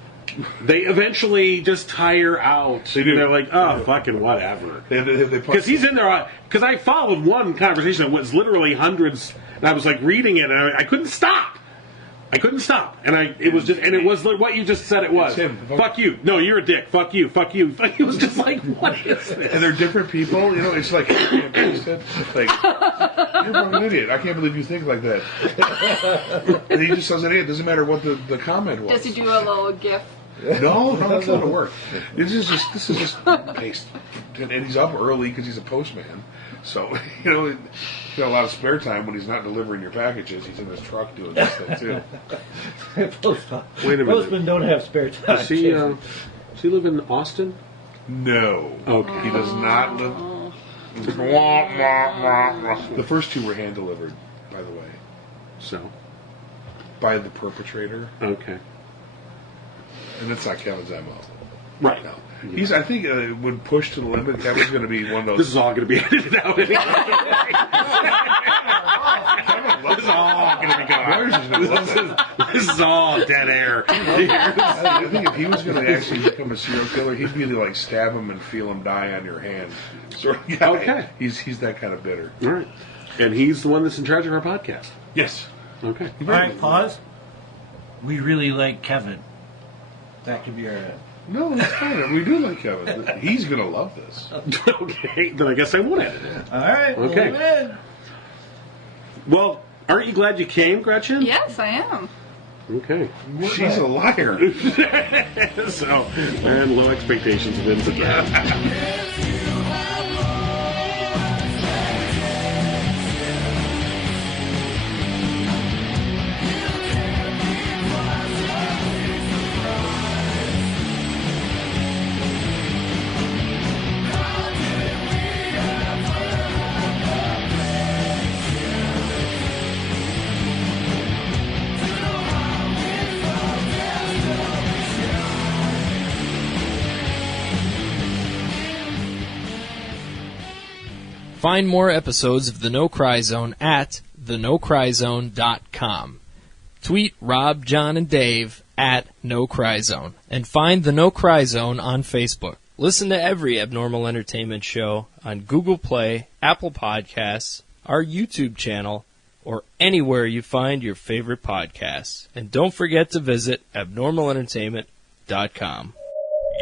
They eventually just tire out. They're like, oh, fucking whatever. Because he's in there. Because I followed one conversation that was literally hundreds, and I was like reading it, and I couldn't stop. I couldn't stop, and it was like what you just said. It was. It's him. Fuck you. No, you're a dick. Fuck you. Fuck you. It was just like, what is this? And they're different people. You know, it's like, like, you're a fucking idiot. I can't believe you think like that. And he just says it. It doesn't matter what the comment was. Does he do a little gif? No, that's not a work. This is just paste. And he's up early because he's a postman. So, you know, he's got a lot of spare time when he's not delivering your packages. He's in his truck doing this stuff, too. Wait a minute. Postmen don't have spare time. Does he live in Austin? No. Okay. He does not live... The first two were hand-delivered, by the way. So? By the perpetrator. Okay. And that's not Kevin's MO. Right. No. He's, I think, when pushed to the limit, Kevin's going to be one of those... This is all going to be edited out anyway. This is all going to be gone. This is all dead air. I think if he was going to actually become a serial killer, he'd be able to, like, stab him and feel him die on your hand. Sort of guy. Okay. He's that kind of bitter. All right. And he's the one that's in charge of our podcast. Yes. Okay. All right, pause. We really like Kevin. That could be our... No, it's fine. We do like Kevin. He's going to love this. Okay. Then I guess I won't edit it. All right. Okay. Well, Aren't you glad you came, Gretchen? Yes, I am. Okay. She's a liar. So, and low expectations wins again. Find more episodes of The No Cry Zone at thenocryzone.com. Tweet Rob, John, and Dave at No Cry Zone. And find The No Cry Zone on Facebook. Listen to every Abnormal Entertainment show on Google Play, Apple Podcasts, our YouTube channel, or anywhere you find your favorite podcasts. And don't forget to visit abnormalentertainment.com.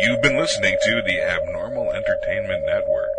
You've been listening to the Abnormal Entertainment Network.